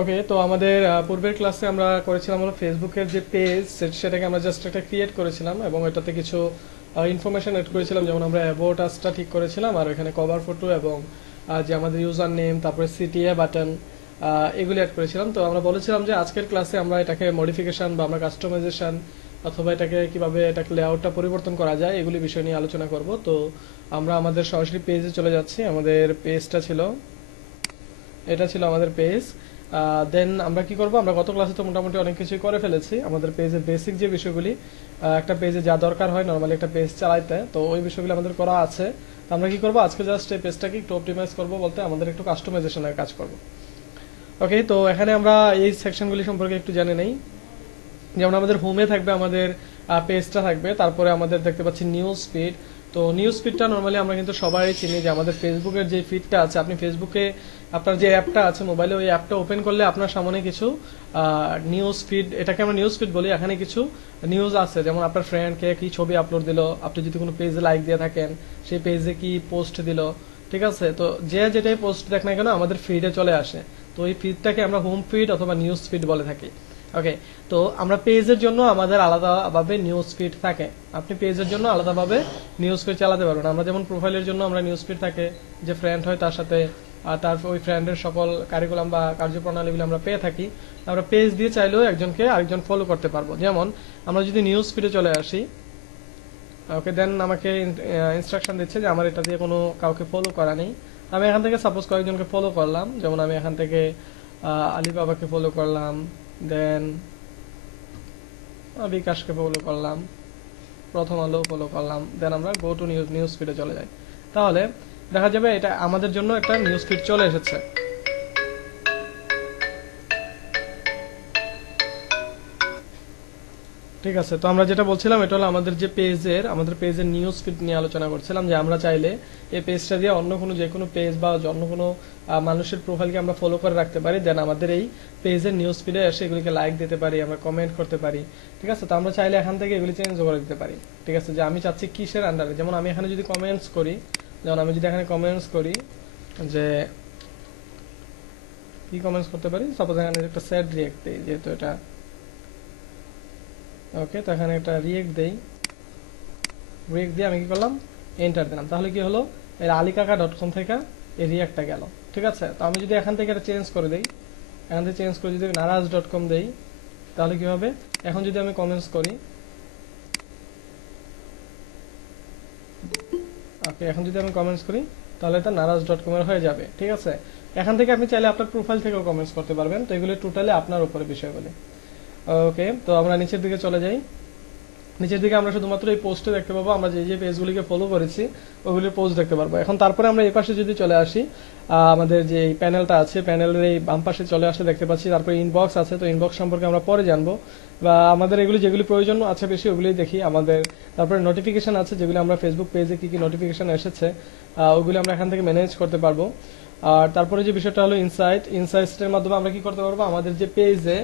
ওকে, তো আমাদের পূর্বের ক্লাসে আমরা করেছিলাম হলো ফেসবুকের যে পেজ সেটাকে আমরা জাস্ট একটা ক্রিয়েট করেছিলাম এবং এটাতে কিছু ইনফরমেশন এড করেছিলাম, যেমন আমরা অ্যাবাউট আসটা ঠিক করেছিলাম আর এখানে কভার ফটো এবং যে আমাদের ইউজার নেম, তারপরে সিটিএ বাটন, এগুলি অ্যাড করেছিলাম। তো আমরা বলেছিলাম যে আজকের ক্লাসে আমরা এটাকে মডিফিকেশন বা আমরা কাস্টমাইজেশন অথবা এটাকে কিভাবে এটাকে লেআউটটা পরিবর্তন করা যায় এগুলি বিষয় নিয়ে আলোচনা করব। তো আমরা আমাদের সরাসরি পেজে চলে যাচ্ছি। আমাদের পেজটা ছিল, এটা ছিল আমাদের পেজ। দেন আমরা কি করব, আমরা গত ক্লাসে তো মোটামুটি অনেক কিছুই করে ফেলেছি। আমাদের পেজের বেসিক যে বিষয়গুলি একটা পেজে যা দরকার হয় নর্মালি একটা পেজ চালাইতে, তো ওই বিষয়গুলো আমাদের করা আছে। তো আমরা কি করব, আজকে জাস্ট এই পেজটাকে একটু অপটিমাইজ করব, বলতে আমাদের একটু কাস্টমাইজেশনের কাজ করব। ওকে, তো এখানে আমরা এই সেকশনগুলি সম্পর্কে একটু জেনে নেই। যেমন আমাদের হোমে থাকবে আমাদের পেজটা থাকবে, তারপরে আমাদের দেখতে পাচ্ছি নিউজ ফিড। তো নিউজ ফিডটা নর্মালি আমরা কিন্তু সবাই চিনি যে আমাদের ফেসবুকের যে ফিডটা আছে, আপনি ফেসবুকে আপনার যে অ্যাপটা আছে মোবাইলে, ওই অ্যাপটা ওপেন করলে আপনার সামনে কিছু নিউজ ফিড, এটাকে আমরা নিউজ ফিড বলি। এখানে কিছু নিউজ আছে, যেমন আপনার ফ্রেন্ডকে কি ছবি আপলোড দিল, আপনি যদি কোনো পেজে লাইক দিয়ে থাকেন সেই পেজে কি পোস্ট দিল, ঠিক আছে। তো যে যেটাই পোস্ট দেখ না কেন আমাদের ফিডে চলে আসে। তো এই ফিডটাকে আমরা হোম ফিড অথবা নিউজ ফিড বলে থাকি। ওকে, তো আমরা পেজের জন্য আমাদের আলাদাভাবে নিউজ ফিড থাকে। আপনি পেজের জন্য আলাদাভাবে নিউজ ফিড চালাতে পারবেন। আমরা যেমন প্রোফাইলের জন্য আমরা নিউজ ফিড থাকে, যে ফ্রেন্ড হয় তার সাথে তার ওই ফ্রেন্ডের সকল কারিকুলাম বা কার্যপ্রণালীগুলো আমরা পেয়ে থাকি। আমরা পেজ দিয়ে চাইলেও একজনকে আরেকজন ফলো করতে পারবো। যেমন আমরা যদি নিউজ ফিডে চলে আসি, ওকে, দেন আমাকে ইনস্ট্রাকশন দিচ্ছে যে আমার এটা দিয়ে কোনো কাউকে ফলো করা নেই। আমি এখান থেকে সাপোজ কয়েকজনকে ফলো করলাম, যেমন আমি এখান থেকে আলী বাবাকে ফলো করলাম, দেন বিকাশকে ফলো করলাম, প্রথম আলো ফলো করলাম, দেন আমরা গো টু নিউজ ফিডে চলে যাই। তাহলে দেখা যাবে এটা আমাদের জন্য একটা নিউজ ফিড চলে এসেছে। ঠিক আছে, তো আমরা যেটা বলছিলাম এটা হলো আমাদের পেজের নিউজ ফিড নিয়ে আলোচনা করছিলাম, যে আমরা চাইলে এই পেজটা দিয়ে অন্য কোনো যে কোনো পেজ বা অন্য কোনো মানুষের প্রোফাইলকে আমরা ফলো করে রাখতে পারি। দেন আমাদের এই পেজের নিউজ ফিডে এসে এগুলিকে লাইক দিতে পারি, আমরা কমেন্ট করতে পারি। ঠিক আছে, তো আমরা চাইলে এখান থেকে এগুলি চেঞ্জ করে দিতে পারি। ঠিক আছে, যে আমি চাচ্ছি কিসের আন্ডারে, যেমন আমি এখানে যদি কমেন্টস করি, যেমন আমি যদি এখানে কমেন্টস করি যে কি কমেন্টস করতে পারি, সাপোজ এখানে একটা স্যাড রিয়েক্ট দিই, যেহেতু এটা ওকে, তো এখানে একটা রিয়েক্ট দেই। রিয়েক্ট দিয়ে আমি কি করলাম, এন্টার দিলাম। তাহলে কি হলো, এর alikaka.com থেকে এই রিয়েক্টটা গেল। ঠিক আছে, তো আমি যদি এখান থেকে এটা চেঞ্জ করে দেই, এখান থেকে চেঞ্জ করে যদি naraz.com দেই, তাহলে কি হবে, এখন যদি আমি কমেন্টস করি, ওকে, এখন যদি আমি কমেন্টস করি তাহলে এটা naraz.com এর হয়ে যাবে। ঠিক আছে, এখান থেকে আপনি চাইলে আপনার প্রোফাইল থেকেও কমেন্টস করতে পারবেন। তো এগুলো টোটালি আপনার উপরে বিষয়গুলি। ওকে, তো আমরা নিচের দিকে চলে যাই। নিচের দিকে আমরা শুধুমাত্র এই পোস্টে দেখতে পাবো আমরা যে যে পেজগুলিকে ফলো করেছি ওগুলির পোস্ট দেখতে পারবো। এখন তারপরে আমরা এই পাশে যদি চলে আসি, আমাদের যে প্যানেলটা আছে, প্যানেলের এই বাম পাশে চলে আসলে দেখতে পাচ্ছি, তারপরে ইনবক্স আছে। তো ইনবক্স সম্পর্কে আমরা পরে জানবো, বা আমাদের এগুলি যেগুলি প্রয়োজন আছে বেশি ওগুলি দেখি আমাদের। তারপরে নোটিফিকেশন আছে, যেগুলি আমরা ফেসবুক পেজে কি কি নোটিফিকেশন এসেছে ওগুলি আমরা এখান থেকে ম্যানেজ করতে পারবো। আর তারপরে যে বিষয়টা হলো ইনসাইটের মাধ্যমে আমরা কি করতে পারবো, আমাদের যে পেজে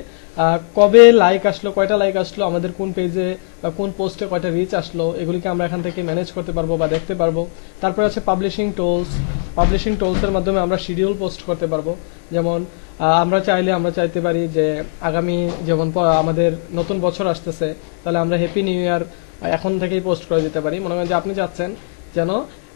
কবে লাইক আসলো, কয়টা লাইক আসলো, আমাদের কোন পেজে বা কোন পোস্টে কয়টা রিচ আসলো, এগুলিকে আমরা এখান থেকে ম্যানেজ করতে পারবো বা দেখতে পারবো। তারপরে আছে পাবলিশিং টুলসের মাধ্যমে আমরা শিডিউল পোস্ট করতে পারবো। যেমন আমরা চাইতে পারি যে আগামী যেমন আমাদের নতুন বছর আসতেছে, তাহলে আমরা হ্যাপি নিউ ইয়ার এখন থেকেই পোস্ট করে দিতে পারি। মনে করেন যে আপনি চাচ্ছেন যেন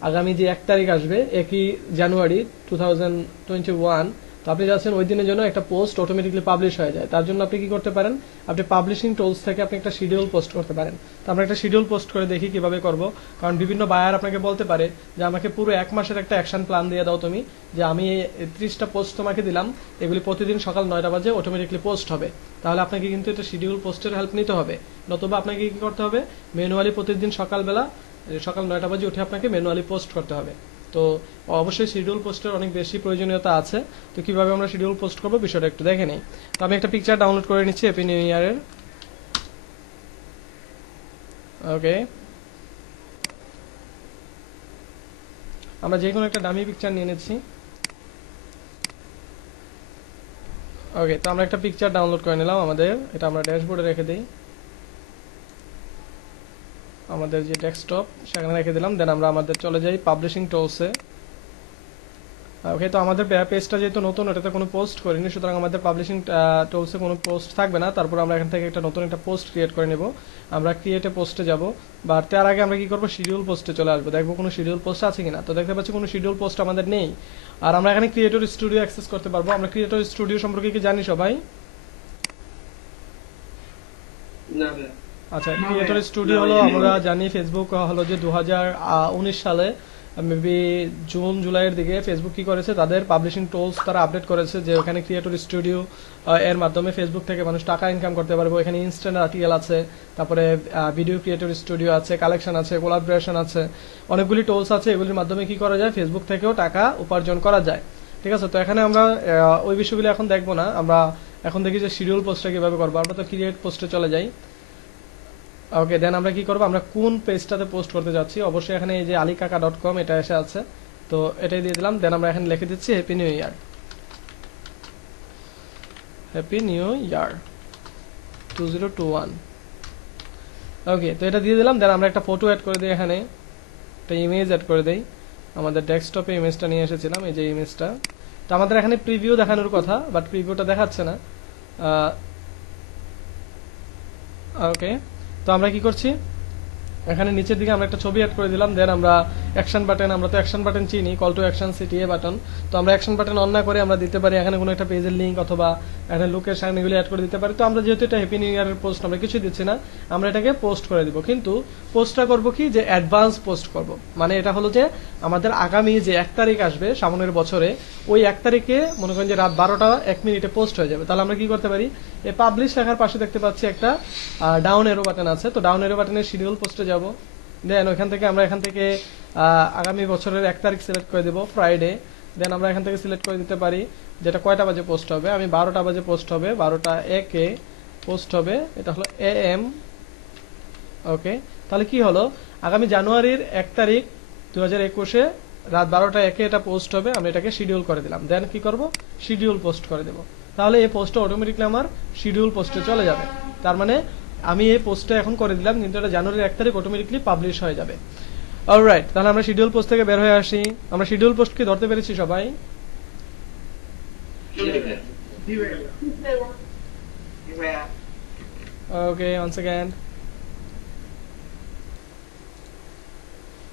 আগামী যে 1 তারিখ আসবে, 1 জানুয়ারি 2021, তো আপনি চাচ্ছেন ওই দিনের জন্য একটা পোস্ট অটোমেটিকলি পাবলিশ হয়ে যায়। তার জন্য আপনি কি করতে পারেন, আপনি পাবলিশিং টুলস থেকে আপনি একটা শিডিউল পোস্ট করতে পারেন। তো আমরা একটা শিডিউল পোস্ট করে দেখি কিভাবে করব। কারণ বিভিন্ন বায়ার আপনাকে বলতে পারে যে আমাকে পুরো 1 মাসের একটা অ্যাকশন প্ল্যান দিয়ে দাও তুমি, যে আমি 30টা পোস্ট তোমাকে দিলাম, এগুলি প্রতিদিন সকাল 9টা বাজে অটোমেটিকলি পোস্ট হবে। তাহলে আপনাকে কিন্তু এটা শিডিউল পোস্টের হেল্প নিতে হবে, নতুবা আপনাকে কি করতে হবে, ম্যানুয়ালি প্রতিদিন সকাল 9টা বাজে উঠে আপনাকে ম্যানুয়ালি পোস্ট করতে হবে। তো অবশ্যই শিডিউল পোস্টের অনেক বেশি প্রয়োজনীয়তা আছে। তো কিভাবে আমরা শিডিউল পোস্ট করবো বিষয়টা একটু দেখে নিই। তো আমি একটা পিকচার ডাউনলোড করে নিচ্ছি হ্যাপি নিউ ইয়ারের। ওকে, আমরা যে কোনো একটা ডামি পিকচার নিয়ে নিচ্ছি। ওকে, তো আমরা একটা পিকচার ডাউনলোড করে নিলাম আমাদের, এটা আমরা ড্যাশবোর্ডে রেখে দিই, আমাদের যে ডেস্কটপ সেখানে রেখে দিলাম। দেন আমরা আমাদের চলে যাই পাবলিশিং টুলসে। ওকে, তো আমাদের পেজটা যেহেতু নতুন, ওটাতে কোনো পোস্ট করিনি, সুতরাং আমাদের পাবলিশিং টুলসে কোনো পোস্ট থাকবে না। তারপর আমরা এখান থেকে একটা নতুন একটা পোস্ট ক্রিয়েট করে নেব। আমরা ক্রিয়েটে পোস্টে যাব, বা তার আগে আমরা কি করব, শিডিউল পোস্টে চলে আসবো, দেখবো কোনো শিডিউল পোস্ট আছে কিনা। তো দেখতে পাচ্ছি কোনো শিডিউল পোস্ট আমাদের নেই। আর আমরা এখানে ক্রিয়েটর স্টুডিও অ্যাক্সেস করতে পারবো। আমরা ক্রিয়েটর স্টুডিও সম্পর্কে কি জানি সবাই? আচ্ছা, ক্রিয়েটর স্টুডিও হলো, আমরা জানি ফেসবুক হলো যে 2019 সালে মেবি জুন জুলাইয়ের দিকে ফেসবুক কি করেছে, তাদের পাবলিশিং টুলস তারা আপডেট করেছে, যে ওখানে ক্রিয়েটর স্টুডিও এর মাধ্যমে ফেসবুক থেকে মানুষ টাকা ইনকাম করতে পারবে। এখানে ইনস্ট্যান্ট আর্টিকেল আছে, তারপরে ভিডিও ক্রিয়েটর স্টুডিও আছে, কালেকশন আছে, কোলাবোরেশন আছে, অনেকগুলি টুলস আছে। এগুলির মাধ্যমে কি করা যায়, ফেসবুক থেকেও টাকা উপার্জন করা যায়। ঠিক আছে, তো এখানে আমরা ওই বিষয়গুলো এখন দেখবো না, আমরা এখন দেখি যে শিডিউল পোস্টটা কিভাবে করবো। আমরা তো ক্রিয়েট পোস্টে চলে যাই। ওকে, দেন আমরা কি করবো, আমরা কোন পেজটাতে পোস্ট করতে যাচ্ছি, অবশ্যই এখানে এই যে alikaka.com এটা এসে আছে, তো এটাই দিয়ে দিলাম। দেন আমরা এখানে লিখে দিচ্ছি happy new year, happy new year 2021। ওকে, তো এটা দিয়ে দিলাম। দেন আমরা একটা ফটো অ্যাড করে দিই, এখানে একটা ইমেজ অ্যাড করে দিই। আমাদের ডেস্কটপে ইমেজটা নিয়ে এসেছিলাম, এই যে ইমেজটা। তো আমাদের এখানে প্রিভিউ দেখানোর কথা, বাট প্রিভিউটা দেখাচ্ছে না। ওকে, তো আমরা কি করছি, এখানে নিচের দিকে আমরা একটা ছবি অ্যাড করে দিলাম। দেন আমরা অ্যাকশন বাটন, আমরা তো অ্যাকশন বাটন চিনি, call to action, CTA button. তো আমরা অ্যাকশন বাটন অন না করে আমরা দিতে পারি এখানে কোনো একটা পেজের লিঙ্ক অথবা এখানে লোকেশন, এগুলি অ্যাড করে দিতে পারি। তো আমরা যেহেতু এটা হ্যাপি নিউ ইয়ারের পোস্ট আমরা কিছু দিচ্ছি না, আমরা এটাকে পোস্ট করে দিব। কিন্তু পোস্টটা করব কি, যে অ্যাডভান্স পোস্ট করব, মানে এটা হলো যে আমাদের আগামী যে 1 তারিখ আসবে সামনের বছরে, ওই 1 তারিখে মনে করেন যে রাত 12টা 1 মিনিটে পোস্ট হয়ে যাবে। তাহলে আমরা কি করতে পারি, এই পাবলিশ লেখার পাশে দেখতে পাচ্ছি একটা ডাউন এরো বাটন আছে, তো ডাউন এরো বাটনের শিডিউল পোস্টে যাব। দেন ওইখান থেকে আমরা এখান থেকে আগামী বছরের 1 তারিখ সিলেক্ট করে দেবো, ফ্রাইডে। দেন আমরা এখান থেকে সিলেক্ট করে দিতে পারি যেটা কয়টা বাজে পোস্ট হবে, আমি 12টা বাজে পোস্ট হবে, 12টা 1-এ পোস্ট হবে, এটা হলো AM। ওকে, তাহলে কি হলো, আগামী জানুয়ারির 1 তারিখ 2021-এ রাত 12টা 1-এ এটা পোস্ট হবে। আমি এটাকে শিডিউল করে দিলাম। দেন কি করব, শিডিউল পোস্ট করে দেব। তাহলে এই পোস্টটা অটোমেটিকলি আমার শিডিউল পোস্টে চলে যাবে। তার মানে আমি এই পোস্টটা এখন করে দিলাম, কিন্তু এটা জানুয়ারির 1 তারিখ অটোমেটিকলি পাবলিশ হয়ে যাবে। অলরাইট, তাহলে আমরা শিডিউল পোস্ট থেকে বের হয়ে আসি। আমরা শিডিউল পোস্ট কি ধরতে পেরেছি সবাই? ওকে, ওয়ান সেকেন্ড।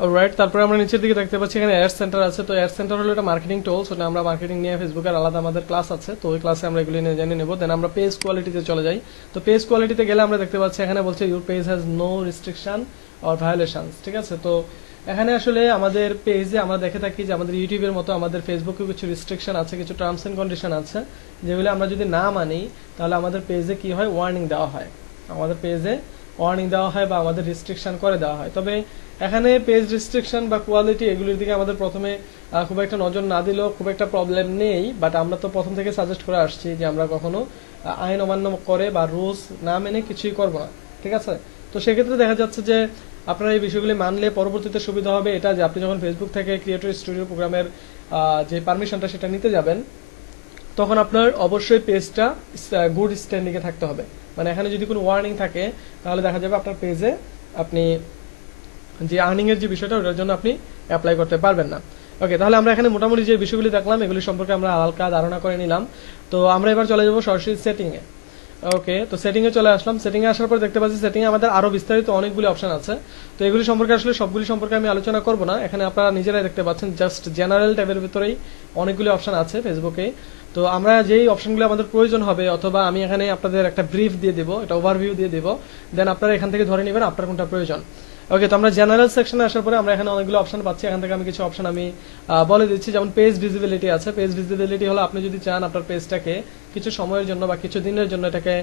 অলরাইট, তারপরে আমরা নিচের দিকে দেখতে পাচ্ছি এখানে অ্যাড সেন্টার আছে। তো অ্যাড সেন্টার হলো এটা মার্কেটিং টুলস, ওটা আমরা মার্কেটিং নিয়ে ফেসবুকের আলাদা আমাদের ক্লাস আছে, তো ওই ক্লাসে আমরা এগুলি নিয়ে জেনে নেব। দেন আমরা পেজ কোয়ালিটিতে চলে যাই। তো পেজ কোয়ালিটিতে গেলে আমরা দেখতে পাচ্ছি এখানে বলছে your page has no restriction or violations. ঠিক আছে, তো এখানে আসলে আমাদের পেজে আমরা দেখে থাকি যে আমাদের ইউটিউবের মতো আমাদের ফেসবুকে কিছু রেস্ট্রিকশন আছে, কিছু টার্মস এন্ড কন্ডিশন আছে, যেগুলো আমরা যদি না মানি তাহলে আমাদের পেজে কি হয়, ওয়ার্নিং দেওয়া হয়, আমাদের পেজে ওয়ার্নিং দেওয়া হয় বা আমাদের রেস্ট্রিকশন করে দেওয়া হয়। তবে এখানে পেজ রেস্ট্রিকশন বা কোয়ালিটি এগুলির দিকে আমাদের প্রথমে খুব একটা নজর না দিলেও খুব একটা প্রবলেম নেই, বাট আমরা তো প্রথম থেকে সাজেস্ট করে আসছি যে আমরা কখনো আইন অমান্য করে বা রুলস না মেনে কিছুই করবো না। ঠিক আছে, তো সেক্ষেত্রে দেখা যাচ্ছে যে আপনারা এই বিষয়গুলি মানলে পরবর্তীতে সুবিধা হবে এটা, যে আপনি যখন ফেসবুক থেকে ক্রিয়েটর স্টুডিও প্রোগ্রামের যে পারমিশনটা সেটা নিতে যাবেন, তখন আপনার অবশ্যই পেজটা গুড স্ট্যান্ডিংয়ে থাকতে হবে। মানে এখানে যদি কোনো ওয়ার্নিং থাকে তাহলে দেখা যাবে আপনার পেজে আপনি যে আর্নিং এর যে বিষয়টা ওটার জন্য আপনি অ্যাপ্লাই করতে পারবেন না। ওকে, তাহলে আমরা এখানে মোটামুটি যে বিষয়গুলি দেখলাম এগুলি সম্পর্কে আমরা হালকা ধারণা করে নিলাম। তো আমরা এবার চলে যাবো সরাসরি সেটিং এ। ওকে, তো সেটিং এ চলে আসলাম। সেটিং এ আসার পর দেখতে পাচ্ছি সেটিং এ আমাদের আরো বিস্তারিত অনেকগুলি অপশন আছে। তো এগুলি সম্পর্কে আসলে সবগুলি সম্পর্কে আমি আলোচনা করব না, এখানে আপনারা নিজেরাই দেখতে পাচ্ছেন জাস্ট জেনারেল ট্যাবের ভিতরেই অনেকগুলি অপশন আছে ফেসবুকে। তো আমরা যেই অপশনগুলো আমাদের প্রয়োজন হবে, অথবা আমি এখানে আপনাদের একটা ব্রিফ দিয়ে দিব, এটা ওভারভিউ দিয়ে দিব, দেন আপনারা এখান থেকে ধরে নেবেন আপনার কোনটা প্রয়োজন। ওকে, তো আমরা জেনারেল সেকশনে আসার পরে আমরা এখানে অনেকগুলো অপশন পাচ্ছি। এখান থেকে আমি কিছু অপশন আমি বলে দিচ্ছি, যেমন পেজ ভিজিবিলিটি আছে। পেজ ভিজিবিলিটি হলো আপনি যদি চান আপনার পেজটাকে কিছু সময়ের জন্য বা কিছু দিনের জন্য এটাকে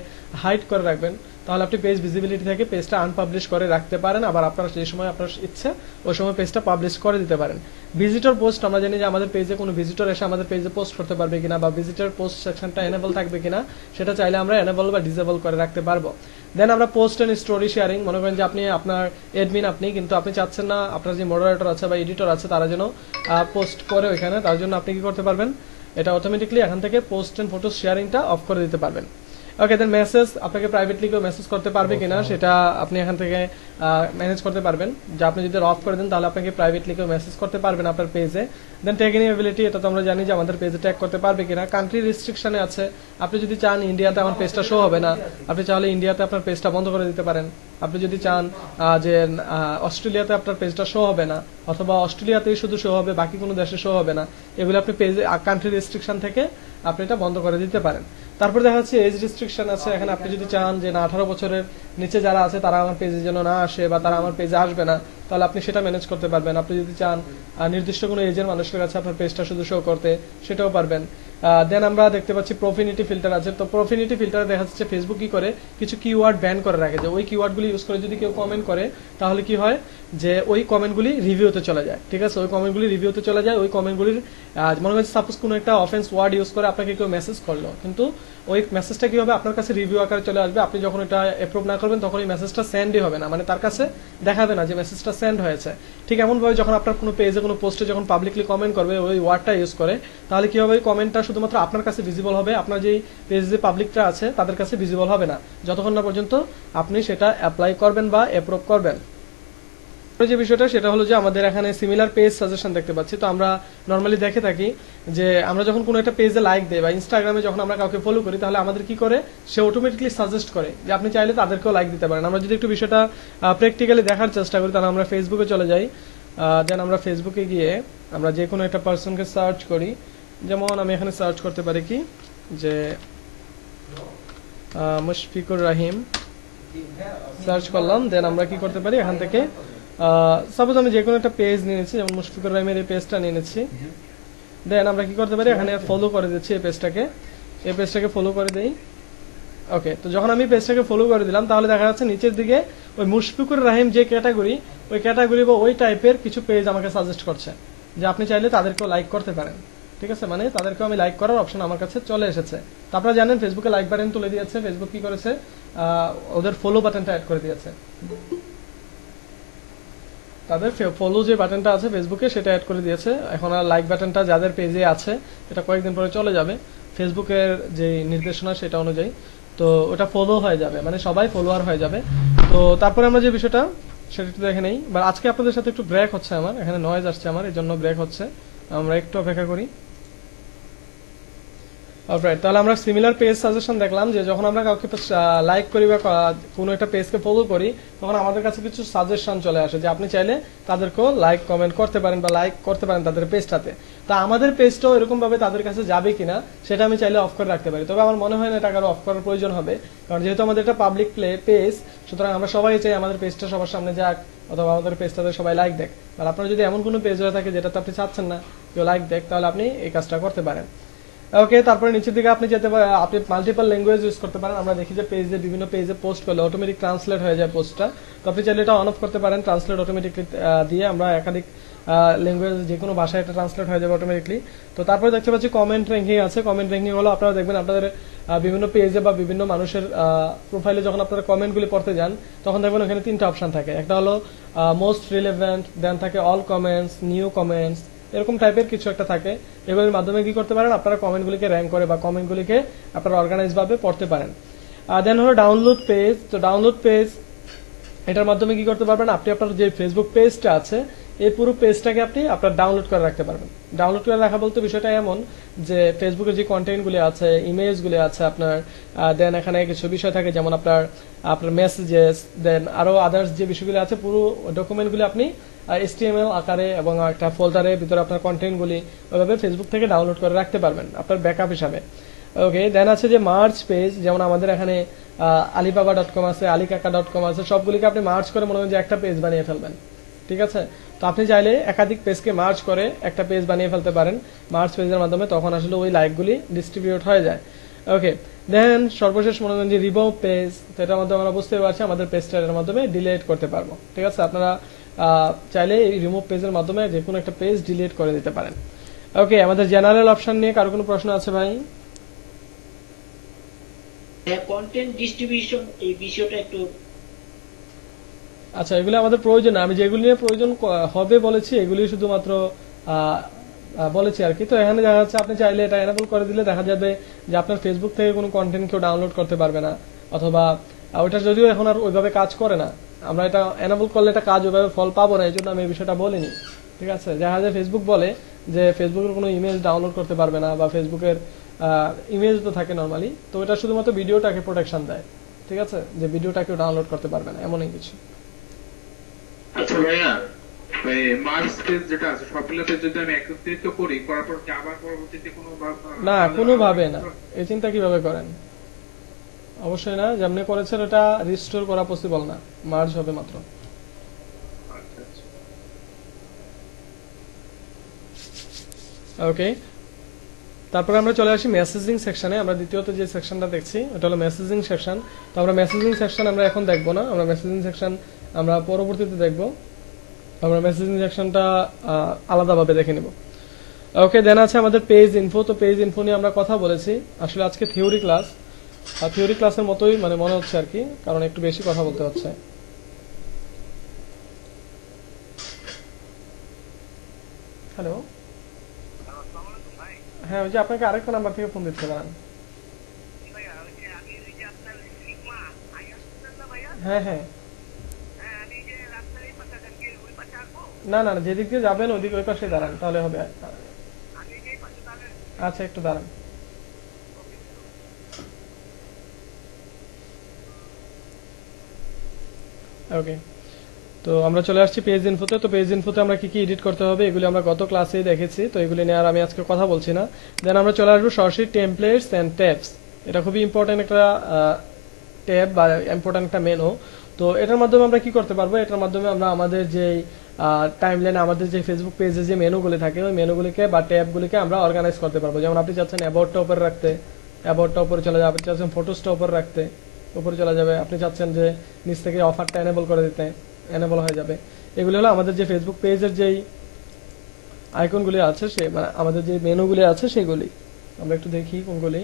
হাইড করে রাখবেন, তাহলে আপনি পেজ ভিজিবিলিটি থেকে পেজটা আনপাবলিশ করে রাখতে পারেন, আবার আপনার যে সময় আপনার ইচ্ছে ওই সময় পেজটা পাবলিশ করে দিতে পারেন। ভিজিটর পোস্ট, আমরা জানি যে আমাদের পেজে কোনো ভিজিটর এসে আমাদের পেজে পোস্ট করতে পারবে কিনা, বা ভিজিটর পোস্ট সেকশনটা এনেবল থাকবে কিনা সেটা চাইলে আমরা এনেবল বা ডিসেবল করে রাখতে পারবো। দেন আমরা পোস্ট এন্ড স্টোরি শেয়ারিং, মনে করেন যে আপনি আপনার এডমিন আপনি, কিন্তু আপনি চাচ্ছেন না আপনার যে মডারেটর আছে বা এডিটর আছে তারা যেন পোস্ট করে ওইখানে, তার জন্য আপনি কি করতে পারবেন, এটা অটোমেটিকলি এখান থেকে পোস্ট এন্ড ফটো শেয়ারিংটা অফ করে দিতে পারবেন। ওকে, দেন মেসেজ আপনাকে প্রাইভেটলি কেউ মেসেজ করতে পারবে কিনা সেটা আপনি এখান থেকে ম্যানেজ করতে পারবেন, যে আপনি যদি অফ করে দেন তাহলে আপনাকে প্রাইভেটলি কেউ মেসেজ করতে পারবেন আপনার পেজে। দেন ট্যাগিং এবিলিটি, এটা তো আমরা জানি যে আমাদের পেজে ট্যাগ করতে পারবে কিনা। কান্ট্রি রেস্ট্রিকশনে আছে, আপনি যদি চান ইন্ডিয়াতে আমার পেজটা শো হবে না, আপনি চাইলে ইন্ডিয়াতে আপনার পেজটা বন্ধ করে দিতে পারেন। আপনি যদি চান যে অস্ট্রেলিয়াতে আপনার পেজটা শো হবে না, অথবা অস্ট্রেলিয়াতেই শুধু শো হবে, বাকি কোনো দেশে শো হবে না, এগুলো আপনি পেজে কান্ট্রি রেস্ট্রিকশন থেকে আপনি এটা বন্ধ করে দিতে পারেন। তারপর দেখা যাচ্ছে এজ রেস্ট্রিকশন আছে, এখানে আপনি যদি চান যে না 18 বছরের নিচে যারা আছে তারা আমার পেজে যেন না আসে বা তারা আমার পেজে আসবে না, তাহলে আপনি সেটা ম্যানেজ করতে পারবেন। আপনি যদি চান নির্দিষ্ট কোনো এজের মানুষের কাছে আপনার পেজটা শুধু শো করতে, সেটাও পারবেন। দেন আমরা দেখতে পাচ্ছি প্রফিনিটি ফিল্টার আছে। তো প্রফিনিটি ফিল্টারে দেখা যাচ্ছে ফেসবুক কি করে কিছু কিওয়ার্ড ব্যান করে রাখে, যে ওই কিওয়ার্ডগুলি ইউজ করে যদি কেউ কমেন্ট করে তাহলে কি হয় যে ওই কমেন্টগুলি রিভিউতে চলে যায়। ঠিক আছে, ওই কমেন্টগুলি রিভিউতে চলে যায়। ওই কমেন্টগুলির মনে হচ্ছে সাপোজ কোনো একটা অফেন্স ওয়ার্ড ইউজ করে আপনাকে কেউ মেসেজ করলো, কিন্তু ওই মেসেজটা কি হবে আপনার কাছে রিভিউ আকারে চলে আসবে। আপনি যখন এটা অ্যাপ্রুভ না করবেন তখন ওই মেসেজটা সেন্ডই হবে না, মানে তার কাছে দেখাবে না যে মেসেজটা সেন্ড হয়েছে। ঠিক এমন ভাবে যখন আপনার কোনো পেজে কোনো পোস্টে যখন পাবলিকলি কমেন্ট করবে ওই ওয়ার্ডটা ইউজ করে, তাহলে কি হবে ওই কমেন্টটা শুধুমাত্র আপনার কাছে ভিজিবল হবে, আপনার যেই পেজ যে পাবলিকটা আছে তাদের কাছে ভিজিবল হবে না, যতক্ষণ না পর্যন্ত আপনি সেটা অ্যাপ্লাই করবেন বা অ্যাপ্রুভ করবেন। যে বিষয়টা সেটা হলো যে আমাদের এখানে সিমিলার পেজ সাজেশন দেখতে পাচ্ছি। তো আমরা নর্মালি দেখে থাকি যে আমরা যখন কোনো একটা পেজে লাইক দেই বা ইনস্টাগ্রামে যখন আমরা কাউকে ফলো করি, তাহলে আমাদের কি করে সে অটোমেটিকলি সাজেস্ট করে যে আপনি চাইলে তাদেরকেও লাইক দিতে পারেন। আমরা যদি একটু বিষয়টা প্র্যাকটিক্যালি দেখার চেষ্টা করি, তাহলে আমরা ফেসবুকে চলে যাই। দেন আমরা ফেসবুকে গিয়ে আমরা যে কোনো একটা পার্সনকে সার্চ করি, যেমন আমি এখানে সার্চ করতে পারি কি যে মুশফিকুর রহিম সার্চ করলাম। দেন আমরা কি করতে পারি এখান থেকে সাপোজ আমি যে কোনো একটা পেজ নিয়ে নিচ্ছি, যেমন মুশফিকুর রহিমের এই পেজটা নিয়ে নিচ্ছি। দেন আমরা কি করতে পারি এখানে ফলো করে দিচ্ছি এই পেজটাকে ফলো করে দেই। ওকে, তো যখন আমি পেজটাকে ফলো করে দিলাম তাহলে দেখা যাচ্ছে নিচের দিকে ওই মুশফিকুর রহিম যে ক্যাটাগরি, ওই ক্যাটাগরি বা ওই টাইপের কিছু পেজ আমাকে সাজেস্ট করছে যে আপনি চাইলে তাদেরকেও লাইক করতে পারেন। ঠিক আছে, মানে তাদেরকেও আমি লাইক করার অপশন আমার কাছে চলে এসেছে। তো আপনারা জানেন ফেসবুকে লাইক বাটন তুলে দিয়েছে, ফেসবুক কি করেছে ওদের ফলো বাটনটা অ্যাড করে দিয়েছে। তাদের ফলো যে বাটনটা আছে ফেসবুকে সেটা অ্যাড করে দিয়েছে। এখন আর লাইক বাটনটা যাদের পেজে আছে এটা কয়েকদিন পরে চলে যাবে ফেসবুকের যে নির্দেশনা সেটা অনুযায়ী, তো ওটা ফলো হয়ে যাবে, মানে সবাই ফলোয়ার হয়ে যাবে। তো তারপরে আমরা যে বিষয়টা সেটা একটু দেখে নেই। বা আজকে আপনাদের সাথে একটু ব্রেক হচ্ছে, আমার এখানে নয়েজ আসছে, আমার এই জন্য ব্রেক হচ্ছে, আমরা একটু অপেক্ষা করি। অলরাইট, তাহলে আমরা সিমিলার পেজ সাজেশন দেখলাম যে যখন আমরা কাউকে লাইক করি বা কোনো একটা পেজকে ফলো করি তখন আমাদের কাছে কিছু সাজেশন চলে আসে যে আপনি চাইলে তাদেরকেও লাইক কমেন্ট করতে পারেন বা লাইক করতে পারেন তাদের পেজটাতে। তা আমাদের পেজটাও এরকম ভাবে তাদের কাছে যাবে কিনা সেটা আমি চাইলে অফ করে রাখতে পারি, তবে আমার মনে হয় না এটা কারো অফ করার প্রয়োজন হবে, কারণ যেহেতু আমাদের এটা পাবলিক পেজ, সুতরাং আমরা সবাই চাই আমাদের পেজটা সবার সামনে যাক অথবা আমাদের পেজটাতে সবাই লাইক দেখ। আর আপনার যদি এমন কোনো পেজ হয়ে থাকে যেটাতে আপনি চাচ্ছেন না কেউ লাইক দেখ, তাহলে আপনি এই কাজটা করতে পারেন। ওকে, তারপরে নিচের দিকে আপনি যেতে পারেন, আপনি মাল্টিপল ল্যাঙ্গুয়েজ ইউজ করতে পারেন। আমরা দেখি যে পেজে বিভিন্ন পেজে পোস্ট করলে অটোমেটিক ট্রান্সলেট হয়ে যায় পোস্টটা, তো আপনি চাইলে এটা অন অফ করতে পারেন, ট্রান্সলেট অটোমেটিকলি দিয়ে আমরা একাধিক ল্যাঙ্গুয়েজ যে কোনো ভাষায় এটা ট্রান্সলেট হয়ে যাবে অটোমেটিকলি। তো তারপরে দেখতে পাচ্ছি কমেন্ট র্যাঙ্কিং আছে। কমেন্ট র্যাঙ্কিং হলো আপনারা দেখবেন আপনাদের বিভিন্ন পেজে বা বিভিন্ন মানুষের প্রোফাইলে যখন আপনারা কমেন্টগুলি পড়তে যান তখন দেখবেন ওখানে তিনটা অপশন থাকে। একটা হলো মোস্ট রিলেভেন্ট, দেন থাকে অল কমেন্টস, নিউ কমেন্টস, এরকম টাইপের কিছু একটা থাকে। এগুলোর মাধ্যমে কি করতে পারেন আপনারা কমেন্টগুলিকে র্যাঙ্ক করে বা কমেন্টগুলিকে আপনারা অর্গানাইজ ভাবে পড়তে পারেন। দেন হলো ডাউনলোড পেজ। তো ডাউনলোড পেজ এটার মাধ্যমে কি করতে পারবেন আপনি আপনার যে ফেসবুক পেজটা আছে এই পুরো পেজটাকে আপনি আপনার ডাউনলোড করে রাখতে পারবেন। ডাউনলোড করে রাখা বলতে বিষয়টা এমন যে ফেসবুকের যে কন্টেন্টগুলি আছে, ইমেজগুলি আছে আপনার, দেন এখানে কিছু বিষয় থাকে যেমন আপনার মেসেজেস, দেন আরো আদার্স যে বিষয়গুলি আছে পুরো ডকুমেন্টগুলি আপনি HTML আকারে এবং একটা ফোল্ডারের ভিতরে আপনার কন্টেন্টগুলি ওইভাবে ফেসবুক থেকে ডাউনলোড করে রাখতে পারবেন আপনার ব্যাকআপ হিসাবে। ওকে, দেন আছে যে মার্চ পেজ, যেমন আমাদের এখানে alibaba.com আছে, alikaka.com আছে, সবগুলিকে আপনি মার্চ করে মনে হয় যে একটা পেজ বানিয়ে ফেলবেন। ঠিক আছে, তো আপনি চাইলে একাধিক পেজকে মার্চ করে একটা পেজ বানিয়ে ফেলতে পারেন মার্চ পেজের মাধ্যমে, তখন আসলে ওই লাইকগুলি ডিস্ট্রিবিউট হয়ে যায়। ওকে, দেন সর্বশেষ মনে করেন যে রিমুভ পেজ, তো এটার মাধ্যমে আমরা বুঝতে পারছি আমাদের পেজটা এর মাধ্যমে ডিলিট করতে পারবো। ঠিক আছে, আপনারা চাইলে এই রিমুভ পেজের মাধ্যমে যে কোনো একটা পেজ ডিলিট করে দিতে পারেন। ওকে, আমাদের জেনারেল অপশন নিয়ে কারো কোনো প্রশ্ন আছে ভাই? কন্টেন্ট ডিস্ট্রিবিউশন এই বিষয়টা একটু আচ্ছা, এগুলো আমাদের প্রয়োজন না, আমি যেগুলি নিয়ে প্রয়োজন হবে বলেছি এগুলি শুধুমাত্র বলেছি আর কি। তো এখানে দেখা যাচ্ছে আপনি চাইলে এটা এনাবল করে দিলে দেখা যাবে যে আপনার ফেসবুক থেকে কোনো কন্টেন্ট কেউ ডাউনলোড করতে পারবে না, অথবা ওইটা যদিও এখন আর ওইভাবে কাজ করে না, আমরা এটা এনাবল করলে এটা কাজ ওইভাবে ফল পাবো না, এই জন্য আমি এই বিষয়টা বলিনি। ঠিক আছে, দেখা যায় ফেসবুক বলে যে ফেসবুকের কোনো ইমেজ ডাউনলোড করতে পারবে না, বা ফেসবুকের ইমেজ তো থাকে নর্মালি, তো এটা শুধুমাত্র ভিডিওটাকে প্রোটেকশন দেয়। ঠিক আছে, যে ভিডিওটা কেউ ডাউনলোড করতে পারবে না এমনই কিছু। আচ্ছা ভাইয়া, ওই মার্স পেজ যেটা আছে সবগুলোতে যদি আমি একত্রিত করি, করার পর কি আবার পরবর্তীতে কোনো না, কোনোভাবে না। এই চিন্তা কিভাবে করেন? অবশ্যই না, যেমনি করেছেন ওটা রিস্টোর করা পসিবল না, মার্জ হবে মাত্র। আচ্ছা আচ্ছা। ওকে, তারপরে আমরা চলে আসি মেসেজিং সেকশনে। আমরা দ্বিতীয়ত যে সেকশনটা দেখছি ওটা হলো মেসেজিং সেকশন। তো আমরা মেসেজিং সেকশন আমরা এখন দেখবো না, আমরা মেসেজিং সেকশন আমরা পরবর্তীতে দেখবো। আমরা মেসেজিং সেকশনটা আলাদাভাবে দেখে নিব। ওকে, দেন আছে আমাদের পেজ ইনফো। তো পেজ ইনফো নিয়ে আমরা কথা বলেছি। আসলে আজকে থিওরি ক্লাস, আর থিওরি ক্লাসের মতোই মানে মনে হচ্ছে আর কি, কারণ একটু বেশি কথা বলতে হচ্ছে। হ্যালো, হ্যাঁ, ওই যে আপনাকে আরেকটা নাম্বার থেকে ফোন দিচ্ছে, দাঁড়ান। হ্যাঁ হ্যাঁ, না না না, যেদিক দিয়ে যাবেন ওইদিকে ওই পাশে দাঁড়ান, তাহলে হবে। আচ্ছা, একটু দাঁড়ান। ওকে, তো আমরা চলে আসছি পেজ ইনফোতে। তো পেজ ইনফোতে আমরা কি কি এডিট করতে হবে এগুলি আমরা গত ক্লাসেই দেখেছি, তো এগুলি নিয়ে আর আমি আজকে কথা বলছি না। দেন আমরা চলে আসবো সরাসরি টেমপ্লেটস এন্ড ট্যাবস। এটা খুবই ইম্পর্টেন্ট একটা ট্যাব বা ইম্পর্টেন্ট একটা মেনু। তো এটার মাধ্যমে আমরা কি করতে পারবো, এটার মাধ্যমে আমরা আমাদের যে টাইমলাইনে আমাদের যে ফেসবুক পেজে যে মেনুগুলি থাকে ওই মেনুগুলিকে বা ট্যাবগুলিকে আমরা অর্গানাইজ করতে পারবো। যেমন আপনি চাচ্ছেন অ্যাবাউটটা উপরে রাখতে, অ্যাবাউটটা উপরে চলে যাবে। আপনি চাচ্ছেন ফটোসটা উপরে রাখতে, উপরে চলে যাবে। আপনি চাচ্ছেন যে নিচ থেকে অফারটা এনেবল করে দিতে, এনেবল হয়ে যাবে। এগুলি হলো আমাদের যে ফেসবুক পেজের যেই আইকনগুলি আছে, সে মানে আমাদের যে মেনুগুলি আছে সেগুলি। আমরা একটু দেখি কোনগুলি।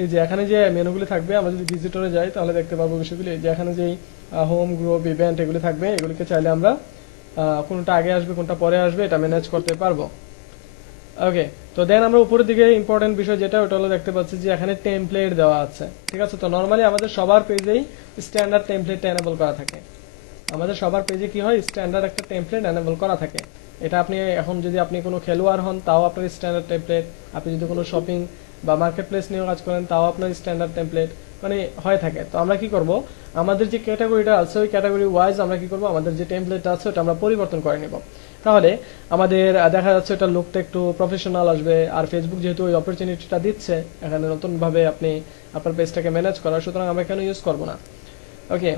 এই যে এখানে যে মেনুগুলি থাকবে, আমরা যদি ভিজিটরে যাই তাহলে দেখতে পারবো বিষয়গুলি। যে এখানে যেই হোম, গ্রুপ, ইভেন্ট এগুলি থাকবে, এগুলিকে চাইলে আমরা কোনটা আগে আসবে কোনটা পরে আসবে এটা ম্যানেজ করতে পারবো। ওকে, তো দেন আমরা উপরের দিকে ইম্পর্টেন্ট বিষয় যেটা, ওটা হলো দেখতে পাচ্ছি যে এখানে টেমপ্লেট দেওয়া আছে। ঠিক আছে, তো নর্মালি আমাদের সবার পেজেই স্ট্যান্ডার্ড টেমপ্লেটটা এনেবল করা থাকে। আমাদের সবার পেজে কি হয়, স্ট্যান্ডার্ড একটা টেমপ্লেট এনেবল করা থাকে। এটা আপনি এখন যদি আপনি কোনো খেলোয়াড় হন তাও আপনার স্ট্যান্ডার্ড টেমপ্লেট, আপনি যদি কোনো শপিং বা মার্কেট প্লেস নিয়েও কাজ করেন তাও আপনার স্ট্যান্ডার্ড টেমপ্লেট মানে হয়ে থাকে। তো আমরা কি করব, আমাদের যে ক্যাটাগরিটা আছে ওই ক্যাটাগরি ওয়াইজ আমরা কি করব, আমাদের যে টেমপ্লেটটা আছে ওটা আমরা পরিবর্তন করে নিব। তাহলে আমাদের দেখা যাচ্ছে ওটা লুকটা একটু প্রফেশনাল আসবে। আর ফেসবুক যেহেতু ওই অপরচুনিটিটা দিচ্ছে এখানে নতুনভাবে আপনি আপনার পেজটাকে ম্যানেজ করার, সুতরাং আমরা কেন ইউজ করব না। ওকে,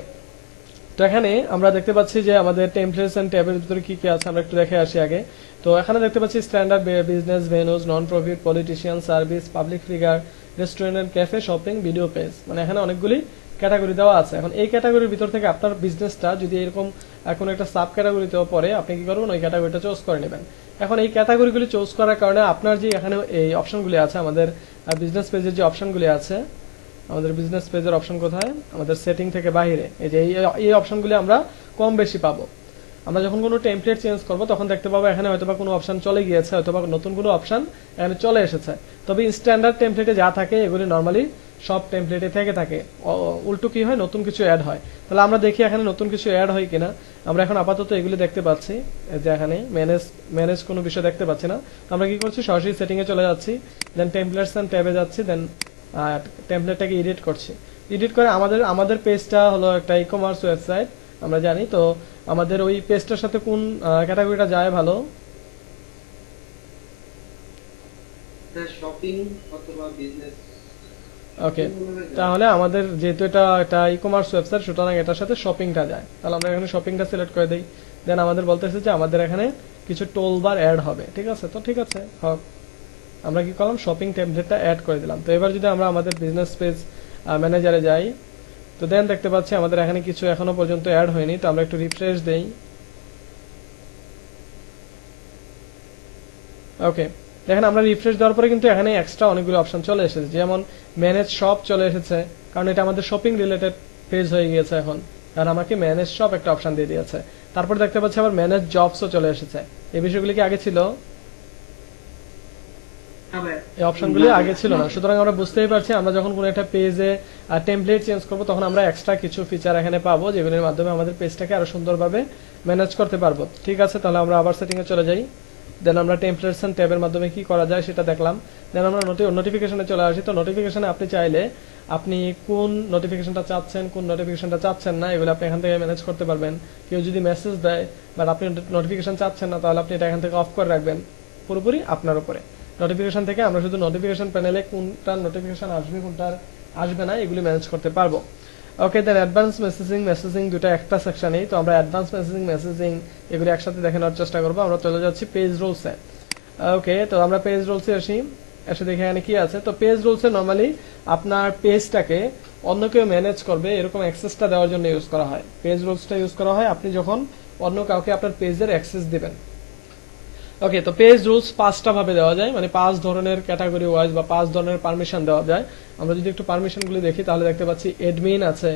তো এখানে আমরা দেখতে পাচ্ছি যে আমাদের টেমপ্লেটস এন্ড ট্যাবের ভিতরে কি কি আছে আমরা একটু দেখে আসি আগে। তো এখানে দেখতে পাচ্ছি standard business, venues, non profit, politician, service, public figure, restaurant and cafe, shopping, video page, মানে এখানে অনেকগুলি ক্যাটাগরি দেওয়া আছে। এখন এই ক্যাটাগরির ভিতর থেকে আপনার বিজনেসটা যদি এরকম কোনো একটা সাব ক্যাটাগরিতেও পড়ে, আপনি কি করবেন, ওই ক্যাটাগরিটা চুজ করে নেবেন। এখন এই ক্যাটাগরিগুলি চুজ করার কারণে আপনার যে এখানে এই অপশনগুলি আছে, আমাদের বিজনেস পেজের যে অপশনগুলি আছে, আমাদের বিজনেস পেজের অপশন কোথায়, আমাদের সেটিং থেকে বাইরে এই যে এই অপশনগুলি আমরা কম বেশি পাবো। আমরা যখন কোনো টেমপ্লেট চেঞ্জ করব তখন দেখতে পাবো এখানে হয়তোবা কোনো অপশন চলে গিয়েছে, হয়তোবা নতুন কোনো অপশন এখানে চলে এসেছে। তবে স্ট্যান্ডার্ড টেমপ্লেটে যা থাকে এগুলি নর্মালি সব টেমপ্লেটে থেকে থাকে। উল্টো কি হয়, নতুন কিছু অ্যাড হয়। তাহলে আমরা দেখি এখানে নতুন কিছু অ্যাড হয় কিনা। আমরা এখন আপাতত এগুলি দেখতে পাচ্ছি যে এখানে ম্যানেজ কোনো বিষয় দেখতে পাচ্ছি না। আমরা কি করছি, সরাসরি সেটিং এ চলে যাচ্ছি, দেন টেমপ্লেটস এন্ড ট্যাবে যাচ্ছি, দেন টেমপ্লেটটাকে এডিট করছি। এডিট করে আমাদের পেজটা হলো একটা ই কমার্স ওয়েবসাইট আমরা জানি। তো আমাদের ওই পেজটার সাথে কোন ক্যাটাগরিটা যায় ভালো, শপিং অথবা বিজনেস। ওকে, তাহলে আমাদের যেহেতু এটা একটা ই কমার্স ওয়েবসাইট, সুতরাং এটার সাথে শপিংটা যায়। তাহলে আমরা এখানে শপিংটা সিলেক্ট করে দিই। দেন আমাদের বলতেছে যে আমাদের এখানে কিছু টোল বার অ্যাড হবে। ঠিক আছে, তো ঠিক আছে, হোক। আমরা কি করলাম, শপিং টেমপ্লেটটা অ্যাড করে দিলাম। তো এবার যদি আমরা আমাদের বিজনেস পেজ ম্যানেজারে যাই, তো দেন দেখতে পাচ্ছি আমাদের এখানে কিছু এখনো পর্যন্ত অ্যাড হয়নি। তো আমরা একটু রিফ্রেশ দেই। ওকে, দেখেন আমরা রিফ্রেশ দেওয়ার পরে কিন্তু এখানে এক্সট্রা অনেকগুলো অপশন চলে এসেছে, যেমন ম্যানেজ শপ চলে এসেছে, কারণ এটা আমাদের শপিং রিলেটেড পেজ হয়ে গিয়েছে এখন, আর আমাকে ম্যানেজ শপ একটা অপশন দিয়ে দিয়েছে। তারপর দেখতে পাচ্ছি আবার ম্যানেজ জবসও চলে এসেছে। এই বিষয়গুলি কি আগে ছিল? এই অপশনগুলি আগে ছিল না। সুতরাং আমরা বুঝতেই পারছি আমরা যখন কোনো একটা পেজে টেমপ্লেট চেঞ্জ করব তখন আমরা এক্সট্রা কিছু ফিচার এখানে পাবো, যেগুলির মাধ্যমে আমাদের পেজটাকে আরো সুন্দরভাবে ম্যানেজ করতে পারবো। ঠিক আছে, তাহলে আমরা আবার সেটিং এ চলে যাই। দেন আমরা টেমপ্লেটস এন্ড ট্যাবের মাধ্যমে কি করা যায় সেটা দেখলাম। দেন আমরা নোটিফিকেশনে চলে আসি। তো নোটিফিকেশনে আপনি চাইলে আপনি কোন নোটিফিকেশনটা চাচ্ছেন, কোন নোটিফিকেশনটা চাচ্ছেন না, এগুলো আপনি এখান থেকে ম্যানেজ করতে পারবেন। কেউ যদি মেসেজ দেয় বাট আপনি নোটিফিকেশন চাচ্ছেন না, তাহলে আপনি এটা এখান থেকে অফ করে রাখবেন। পুরোপুরি আপনার উপরে। নোটিফিকেশন থেকে আমরা শুধু নোটিফিকেশন প্যানেলে কোনটার নোটিফিকেশন আসবে কোনটার আসবে না এগুলি ম্যানেজ করতে পারবো। ওকে, দেন অ্যাডভান্স মেসেজিং দুটো একটা সেকশনেই। তো আমরা অ্যাডভান্স মেসেজিং এগুলি একসাথে দেখে নেওয়ার চেষ্টা করবো। আমরা চলে যাচ্ছি পেজ রুলসে। ওকে, তো আমরা পেজ রুলসে আসি। এসে দেখে এখানে কি আছে। তো পেজ রুলসে নরমালি আপনার পেজটাকে অন্য কেউ ম্যানেজ করবে এরকম অ্যাক্সেসটা দেওয়ার জন্য ইউজ করা হয়। পেজ রুলসটা ইউজ করা হয় আপনি যখন অন্য কাউকে আপনার পেজের অ্যাক্সেস দিবেন। ওকে, তো পেজ রুলস 5টা ভাবে দেওয়া যায়, মানে 5 ধরনের ক্যাটাগরি ওয়াইজ বা 5 ধরনের পারমিশন দেওয়া যায়। আমরা যদি একটু পারমিশনগুলি দেখি তাহলে দেখতে পাচ্ছি অ্যাডমিন আছে,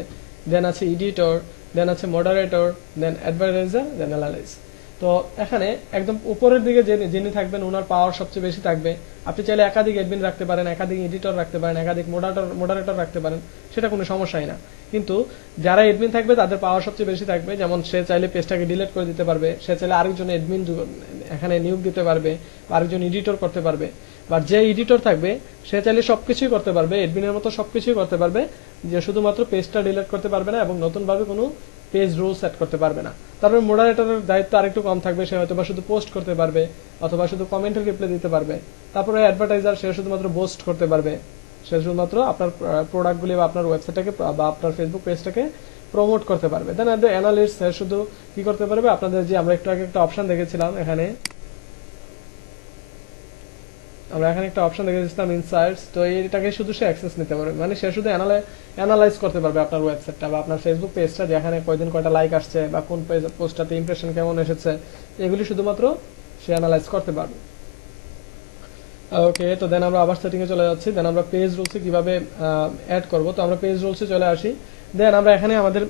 দেন আছে এডিটর, দেন আছে মডারেটর, দেন অ্যাডভার্টাইজার, দেন অ্যানালাইজ। তো এখানে একদম উপরের দিকে যিনি থাকবেন ওনার পাওয়ার সবচেয়ে বেশি থাকবে। আপনি চাইলে একাধিক অ্যাডমিন রাখতে পারেন, একাধিক এডিটর রাখতে পারেন, একাধিক মডারেটর রাখতে পারেন, সেটা কোনো সমস্যাই না। কিন্তু যারা অ্যাডমিন থাকবে তাদের পাওয়ার সবচেয়ে বেশি থাকবে। যেমন সে চাইলে পেজটাকে ডিলিট করে দিতে পারবে, সে চাইলে আরেকজন অ্যাডমিন এখানে নিয়োগ দিতে পারবে, বা আরেকজন এডিটর করতে পারবে। বা যে এডিটর থাকবে সে চাইলে সবকিছুই করতে পারবে, অ্যাডমিনের মতো সবকিছুই করতে পারবে, যে শুধুমাত্র পেজটা ডিলিট করতে পারবে না এবং নতুন ভাবে কোনো পেজ রুল সেট করতে পারবে না। তারপর মডারেটরের দায়িত্ব আরেকটু কম থাকবে, সে হয়তো বা শুধু পোস্ট করতে পারবে অথবা শুধু কমেন্টের রিপ্লাই দিতে পারবে। তারপরে অ্যাডভার্টাইজার, সে শুধুমাত্র পোস্ট করতে পারবে, সে শুধুমাত্র আপনার প্রোডাক্টগুলি বা আপনার ওয়েবসাইটটাকে বা আপনার ফেসবুক পেজটাকে প্রমোট করতে পারবে। দেন অ্যানালিস্ট, সে শুধু কি করতে পারবে, আপনাদের যে আমরা একটু আগে একটা অপশন দেখেছিলাম এখানে, আমরা এখানে একটা অপশন দেখেছিলাম ইনসাইটস, তো এটাকে শুধু সে অ্যাক্সেস নিতে পারবে, মানে সে শুধু অ্যানালাইজ করতে পারবে আপনার ওয়েবসাইটটা বা আপনার ফেসবুক পেজটা, যেখানে কয়দিন কয়টা লাইক আসছে বা কোন পোস্টটাতে ইমপ্রেশন কেমন এসেছে, এগুলি শুধুমাত্র সে অ্যানালাইজ করতে পারবে। ওকে, তো দেন আমরা আবার সেটিং এ চলে যাচ্ছি। দেন আমরা পেজ রুলসে কিভাবে অ্যাড করব, তো আমরা পেজ রুলসে চলে আসি। দেন আমরা এখানে আমাদের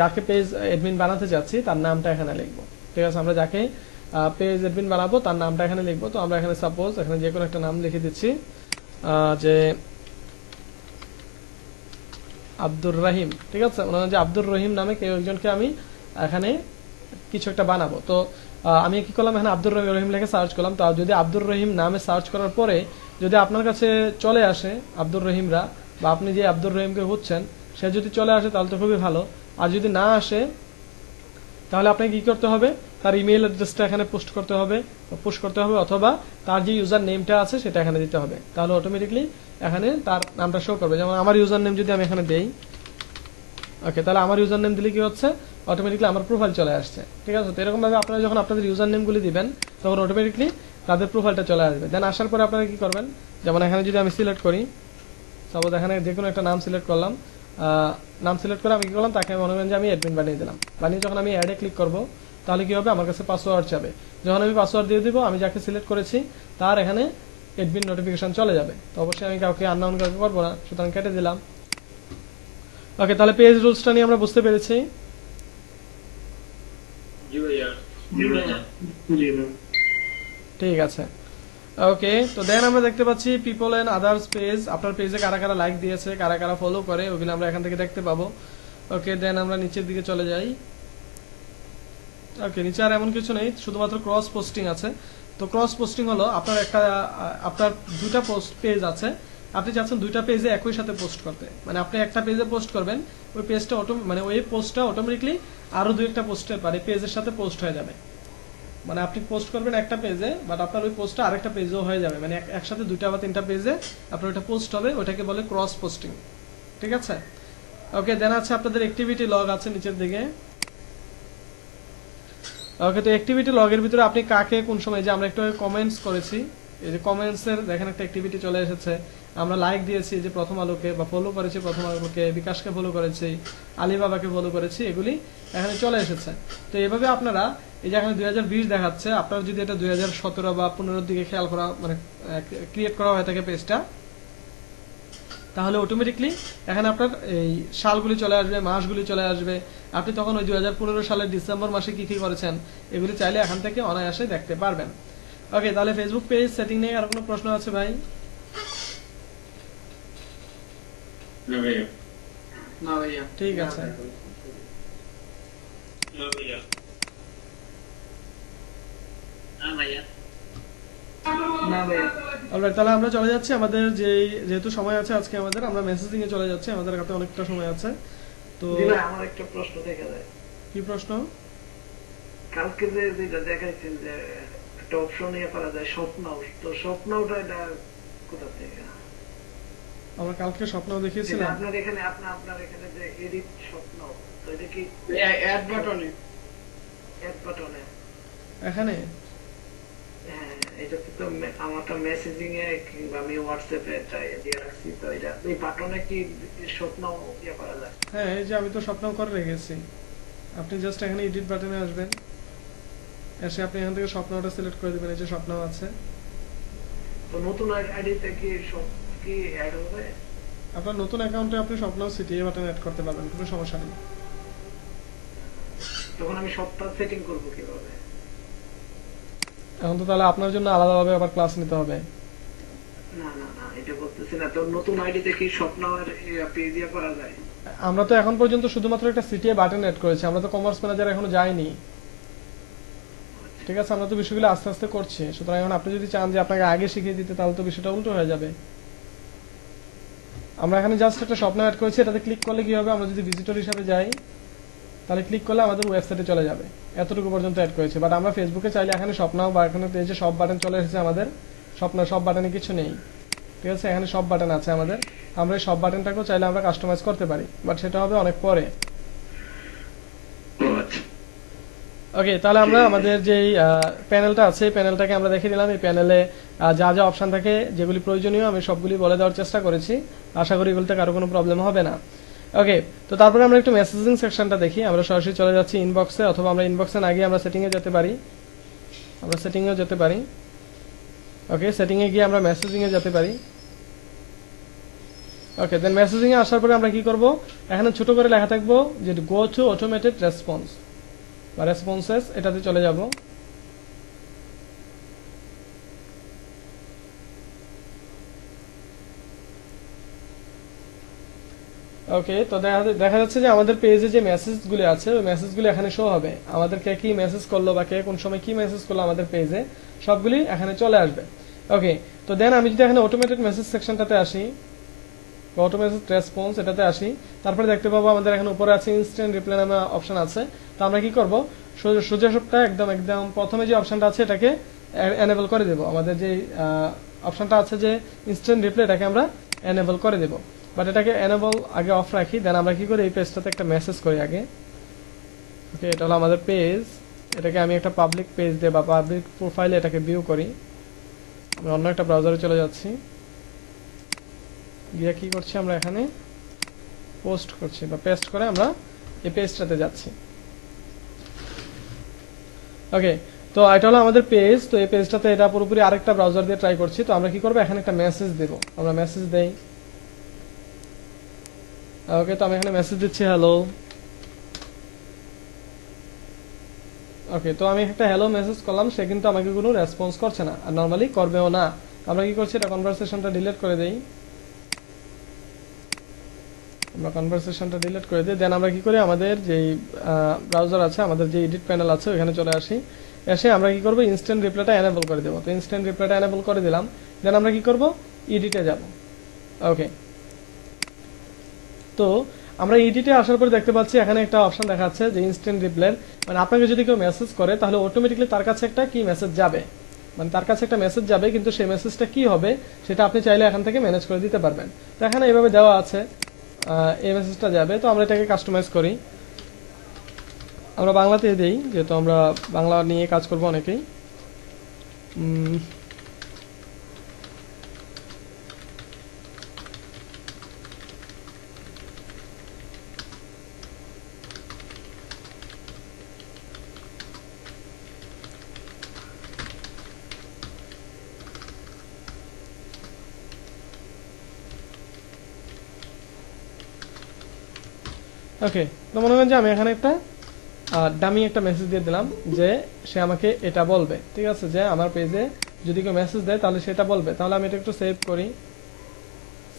যাকে পেজ অ্যাডমিন বানাতে যাচ্ছি তার নামটা এখানে লিখবো। ঠিক আছে, আমরা যাকে পেজ অ্যাডমিন বানাবো তার নামটা এখানে লিখবো। তো আমরা এখানে সাপোজ এখানে যে কোনো একটা নাম লিখে দিচ্ছি, যে আব্দুর রহিম। ঠিক আছে, মনে হয় যে আব্দুর রহিম নামে কেউ একজনকে আমি এখানে কিছু একটা বানাবো। তো আমি কি করলাম, এখানে আব্দুর রহিম লিখে সার্চ করলাম। তো যদি আব্দুর রহিম নামে সার্চ করার পরে যদি আপনার কাছে চলে আসে আব্দুর রহিমরা, বা আপনি যে আব্দুর রহিমকে হচ্ছেন সে যদি চলে আসে তাহলে তো খুবই ভালো। আর যদি না আসে তাহলে আপনাকে কি করতে হবে, তার ইমেইল অ্যাড্রেসটা এখানে পোস্ট করতে হবে, অথবা তার যে ইউজার নেমটা আছে সেটা এখানে দিতে হবে। তাহলে অটোমেটিকলি এখানে তার নামটা শো করবে। যেমন আমার ইউজার নেম যদি আমি এখানে দেই, ওকে, তাহলে আমার ইউজার নেম দিলে কি হচ্ছে, অটোমেটিকলি আমার প্রোফাইল চলে আসছে। ঠিক আছে, তো এরকম ভাবে আপনারা যখন আপনাদের ইউজার নেমগুলি দিবেন তখন অটোমেটিকলি তাদের প্রোফাইলটা চলে আসবে। দেন আসার পরে আপনারা কি করবেন, যেমন এখানে যদি আমি সিলেক্ট করি, সাপোজ এখানে যে কোনো একটা নাম সিলেক্ট করলাম, নাম সিলেক্ট করে আমি কি করলাম, তাকে মনে করেন যে আমি অ্যাডমিন বানিয়ে দিলাম। বানিয়ে যখন আমি অ্যাডে ক্লিক করব তাহলে কি হবে, আমার কাছে পাসওয়ার্ড যাবে। যখন আমি পাসওয়ার্ড দিয়ে দিব, আমি যাকে সিলেক্ট করেছি তার এখানে অ্যাডমিন নোটিফিকেশন চলে যাবে। তো অবশ্যই আমি কাউকে আননোন কাউকে করবো না, সুতরাং কেটে দিলাম। ওকে, তাহলে পেজ রুলসটা নিয়ে আমরা বুঝতে পেরেছি। ঠিক আছে, ওকে, তো দেন আমরা দেখতে পাচ্ছি পিপল এন্ড আদার্স পেজ। আপনার পেজে কারা কারা লাইক দিয়েছে, কারা কারা ফলো করে, ওগুলো আমরা এখান থেকে দেখতে পাবো। ওকে, দেন আমরা নিচের দিকে চলে যাই। ওকে, নিচে আর এমন কিছু নেই, শুধুমাত্র ক্রস পোস্টিং আছে। তো ক্রস পোস্টিং হলো আপনার দুইটা পোস্ট পেজ আছে, আপনি চাচ্ছেন দুইটা পেজে একই সাথে পোস্ট করতে। মানে আপনি একটা পেজে পোস্ট করবেন, ওই পেজটা মানে ওই পোস্টটা অটোমেটিকলি আরো দুই একটা পোস্টের পেজের সাথে পোস্ট হয়ে যাবে। মানে আপনি পোস্ট করবেন একটা পেজে, বাট আপনার ওই পোস্টটা আরেকটা পেজেও হয়ে যাবে, মানে একসাথে দুইটা বা তিনটা পেজে আপনার ওটা পোস্ট হবে, ওটাকে বলে ক্রস পোস্টিং। ঠিক আছে, ওকে, দেন আছে আপনাদের অ্যাক্টিভিটি লগ আছে নিচের দিকে। ওকে, তো অ্যাক্টিভিটি লগের ভিতরে আপনি কাকে কোন সময়, যে আমরা একটু কমেন্টস করেছি, এই যে কমেন্টস এর দেখেন একটা অ্যাক্টিভিটি চলে এসেছে। আমরা লাইক দিয়েছি যে প্রথম আলোকে, বা ফলো করেছি প্রথম আলোকে, বিকাশকে ফলো করেছি, আলিবাবাকে ফলো করেছি, এগুলি এখানে চলে এসেছে। তো এইভাবে আপনারা, এই যে এখানে 2020 দেখাচ্ছে, আপনারা যদি এটা 2017 বা 15 দিকে খেয়াল করা, মানে ক্রিয়েট করা হয়ে থাকে পেজটা, তাহলে অটোমেটিকলি এখানে আপনার এই সালগুলি চলে আসবে, মাসগুলি চলে আসবে। আপনি তখন ওই 2015 সালের ডিসেম্বর মাসে কি কি করেছেন এগুলি চাইলে এখান থেকে অনায়াসে দেখতে পারবেন। ওকে, তাহলে ফেসবুক পেজ সেটিং নিয়ে আর কোনো প্রশ্ন আছে ভাই? না ভাইয়া। না ভাইয়া। ঠিক আছে। না ভাইয়া। না ভাইয়া। না ভাইয়া। অলরাইট, তাহলে আমরা চলে যাচ্ছি আমাদের যেহেতু সময় আছে আজকে আমাদের, আমরা মেসেজিং এ চলে যাচ্ছি, আমাদের হাতে অনেকটা সময় আছে। তো জি ভাই, আমার একটা প্রশ্ন দেখা যায়। কি প্রশ্ন? কালকে যে যেটা দেখাইছেন যে একটা অপশন ইয়ে করা যায় স্বপ্ন, তো স্বপ্নটা এটা কোথা থেকে? আমরা কালকে স্বপ্ন যেটা দেখিয়েছিলাম। আপনার এখানে যে এডিট স্বপ্ন, তো এটা কি অ্যাড বাটনে অ্যাড বাটনে? এখানে হ্যাঁ, এটা তো আমার তো মেসেজিং এ কিংবা আমি হোয়াটসঅ্যাপে দিয়ে রাখছি, তো এটা এই বাটনে কি স্বপ্ন ইয়ে করা যায়? হ্যাঁ, এই যে আমি তো স্বপ্ন করে রেখেছি। আপনি জাস্ট এখানে এডিট বাটনে আসবেন, এসে আপনি এখান থেকে স্বপ্নটা সিলেক্ট করে দিবেন। এই যে স্বপ্ন আছে, তো নতুন আইডিতে কি সব কি অ্যাড হবে? আপনার নতুন অ্যাকাউন্টে আপনি স্বপ্ন সিটিএ বাটন অ্যাড করতে পারবেন, কোনো সমস্যা নেই। তখন আমি সবটা সেটিং করব কিভাবে? এখন তো তাহলে আপনার জন্য আলাদাভাবে আবার ক্লাস নিতে হবে। না না না, এটা বলতেছি না। তো নতুন আইডিতে কি স্বপ্ন পেজ দিয়ে করা যায়? আমরা তো এখন পর্যন্ত শুধুমাত্র একটা সিটিএ বাটন অ্যাড করেছি, আমরা তো কমার্স ম্যানেজার এখনো যাইনি। ঠিক আছে, আমরা তো বিষয়গুলো আস্তে আস্তে করছি। সুতরাং এখন আপনি যদি চান যে আপনাকে আগে শিখিয়ে দিতে, তাহলে তো বিষয়টা উল্টো হয়ে যাবে। আমরা এখানে জাস্ট একটা স্বপ্ন অ্যাড করেছি, এটাতে ক্লিক করলে কি হবে, আমরা যদি ভিজিটর হিসাবে যাই তাহলে ক্লিক করলে আমাদের ওয়েবসাইটে চলে যাবে। এতটুকু পর্যন্ত অ্যাড করেছি। বাট আমরা ফেসবুকে চাইলে এখানে স্বপ্ন বা এখানে পেজে সব বাটন চলে এসেছে আমাদের। স্বপ্ন সব বাটনে কিছু নেই, ঠিক আছে, এখানে সব বাটন আছে আমাদের। আমরা এই সব বাটনটাকেও চাইলে আমরা কাস্টমাইজ করতে পারি, বাট সেটা হবে অনেক পরে। ওকে, তাহলে আমরা আমাদের যেই প্যানেলটা আছে এই প্যানেলটাকে আমরা দেখে দিলাম। এই প্যানেলে যা যা অপশন থাকে যেগুলি প্রয়োজনীয় আমি সবগুলি বলে দেওয়ার চেষ্টা করেছি। আশা করি এগুলোতে কারো কোনো প্রবলেম হবে না। ওকে, তো তারপরে আমরা একটু মেসেজিং সেকশনটা দেখি। আমরা সরাসরি চলে যাচ্ছি ইনবক্সে, অথবা আমরা ইনবক্সে না গিয়ে আমরা সেটিংয়ে যেতে পারি। আমরা সেটিংয়েও যেতে পারি। ওকে, সেটিংয়ে গিয়ে আমরা মেসেজিংয়ে যেতে পারি। ওকে, দেন মেসেজিংয়ে আসার পরে আমরা কি করব, এখানে ছোট করে লেখা থাকবো যে গো টু অটোমেটেড রেসপন্স বা রেসপন্সেস, এটাতে চলে যাব। ওকে, তো দেখা যাচ্ছে যে আমাদের পেজে যে মেসেজগুলি আছে ওই মেসেজগুলি এখানে শো হবে। আমাদের কে কি মেসেজ করলো বা কে কোন সময় কি মেসেজ করলো আমাদের পেজে সবগুলি এখানে চলে আসবে। ওকে, তো দেন আমি যদি এখানে অটোমেটেড মেসেজ সেকশনটাতে আসি, অটোমেটেড রেসপন্স এটাতে আসি, তারপরে দেখতে পাবো আমাদের এখানে উপরে আছে ইনস্ট্যান্ট রিপ্লাই নামে অপশন আছে। তো আমরা কি করব, সোজা সবটা একদম প্রথমে যে অপশনটা আছে এটাকে এনেবল করে দেব। আমাদের যে অপশনটা আছে যে ইনস্ট্যান্ট রিপ্লাই, এটাকে আমরা এনেবল করে দেব। বাট এটাকে এনেবল আগে অফ রাখি, দেন আমরা কি করি এই পেজটাতে একটা মেসেজ করি আগে। ওকে, এটা হলো আমাদের পেজ, এটাকে আমি একটা পাবলিক পেজ দিয়ে বা পাবলিক প্রোফাইলে এটাকে ভিউ করি। আমি অন্য একটা ব্রাউজারে চলে যাচ্ছি, গিয়ে কি করছি আমরা এখানে পোস্ট করছি বা পেস্ট করে আমরা এই পেজটাতে যাচ্ছি। ওকে, তো এটা হলো আমাদের পেজ। তো এই পেজটাতে এটা পুরোপুরি আরেকটা ব্রাউজার দিয়ে ট্রাই করছি। তো আমরা কি করবো, এখানে একটা মেসেজ দেব। আমরা মেসেজ দেই। ওকে, তো আমি এখানে মেসেজ দিচ্ছি হ্যালো। ওকে, তো আমি একটা হ্যালো মেসেজ করলাম, সে কিন্তু আমাকে কোনো রেসপন্স করছে না, আর নরমালি করবেও না। আমরা কি করছি, এটা কনভারসেশনটা ডিলিট করে দেই। আমরা কনভারসেশনটা ডিলিট করে দিই। দেন আমরা কি করি, আমাদের যেই ব্রাউজার আছে, আমাদের যে এডিট প্যানেল আছে ওখানে চলে আসি। এসে আমরা কি করব, ইনস্ট্যান্ট রিপ্লাইটা এনেবল করে দেব। তো ইনস্ট্যান্ট রিপ্লাইটা এনেবল করে দিলাম। দেন আমরা কি করব, এডিটে যাব। ওকে, তো আমরা এডিটে আসার পর দেখতে পাচ্ছি এখানে একটা অপশন দেখাচ্ছে যে ইনস্ট্যান্ট রিপ্লাই, মানে আপনাকে যদি কেউ মেসেজ করে তাহলে অটোমেটিক্যালি তার কাছে একটা কি মেসেজ যাবে, মানে তার কাছে একটা মেসেজ যাবে, কিন্তু সেই মেসেজটা কি হবে সেটা আপনি চাইলে এখান থেকে ম্যানেজ করে দিতে পারবেন। তো এখানে এইভাবে দেওয়া আছে এই মেসেজটা যাবে। তো আমরা এটাকে কাস্টমাইজ করি, আমরা বাংলাতে দেই, যেহেতু আমরা বাংলা নিয়ে কাজ করব অনেকেই। ওকে, তো মনে করেন যে আমি এখানে একটা ডামি একটা মেসেজ দিয়ে দিলাম যে সে আমাকে এটা বলবে, ঠিক আছে, যে আমার পেজে যদি কেউ মেসেজ দেয় তাহলে সেটা বলবে। তাহলে আমি এটা একটু সেভ করি,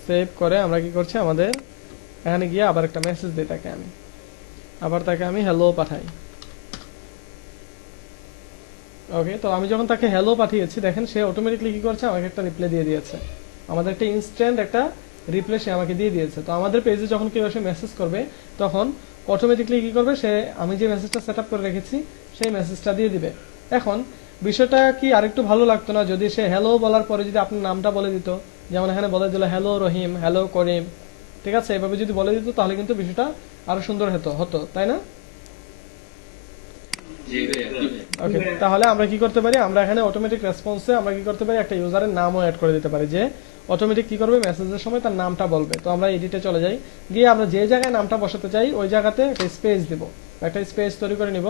সেভ করে আমরা কি করছি আমাদের এখানে গিয়ে আবার একটা মেসেজ দিই তাকে, আমি আবার তাকে আমি হ্যালো পাঠাই। ওকে, তো আমি যখন তাকে হ্যালো পাঠিয়েছি দেখেন সে অটোমেটিকলি কি করছে, আমাকে একটা রিপ্লাই দিয়ে দিয়েছে, আমাদের একটা ইনস্ট্যান্ট একটা রিপ্লাই সে আমাকে দিয়ে দিয়েছে। তো আমাদের পেজে যখন কেউ এসে মেসেজ করবে তখন অটোমেটিকলি কি করবে, সে আমি যে মেসেজটা সেট আপ করে রেখেছি সেই মেসেজটা দিয়ে দিবে। এখন বিষয়টা কি আরেকটু ভালো লাগতো না যদি সে হ্যালো বলার পরে যদি আপনার নামটা বলে দিত, যেমন এখানে বলে দিল হ্যালো রহিম, হ্যালো করিম, ঠিক আছে, এভাবে যদি বলে দিত তাহলে কিন্তু বিষয়টা আরো সুন্দর হতো, তাই না? জি ভাইয়া। ওকে, তাহলে আমরা কি করতে পারি, আমরা এখানে অটোমেটিক রেসপন্সে আমরা কি করতে পারি, একটা ইউজারের নামও অ্যাড করে দিতে পারি, যে অটোমেটিক কি করবে মেসেজের সময় তার নামটা বলবে। তো আমরা এডিটে চলে যাই, গিয়ে আমরা যে জায়গায় নামটা বসাতে চাই ওই জায়গাতে একটা স্পেস দিব, একটা স্পেস তৈরি করে নিব।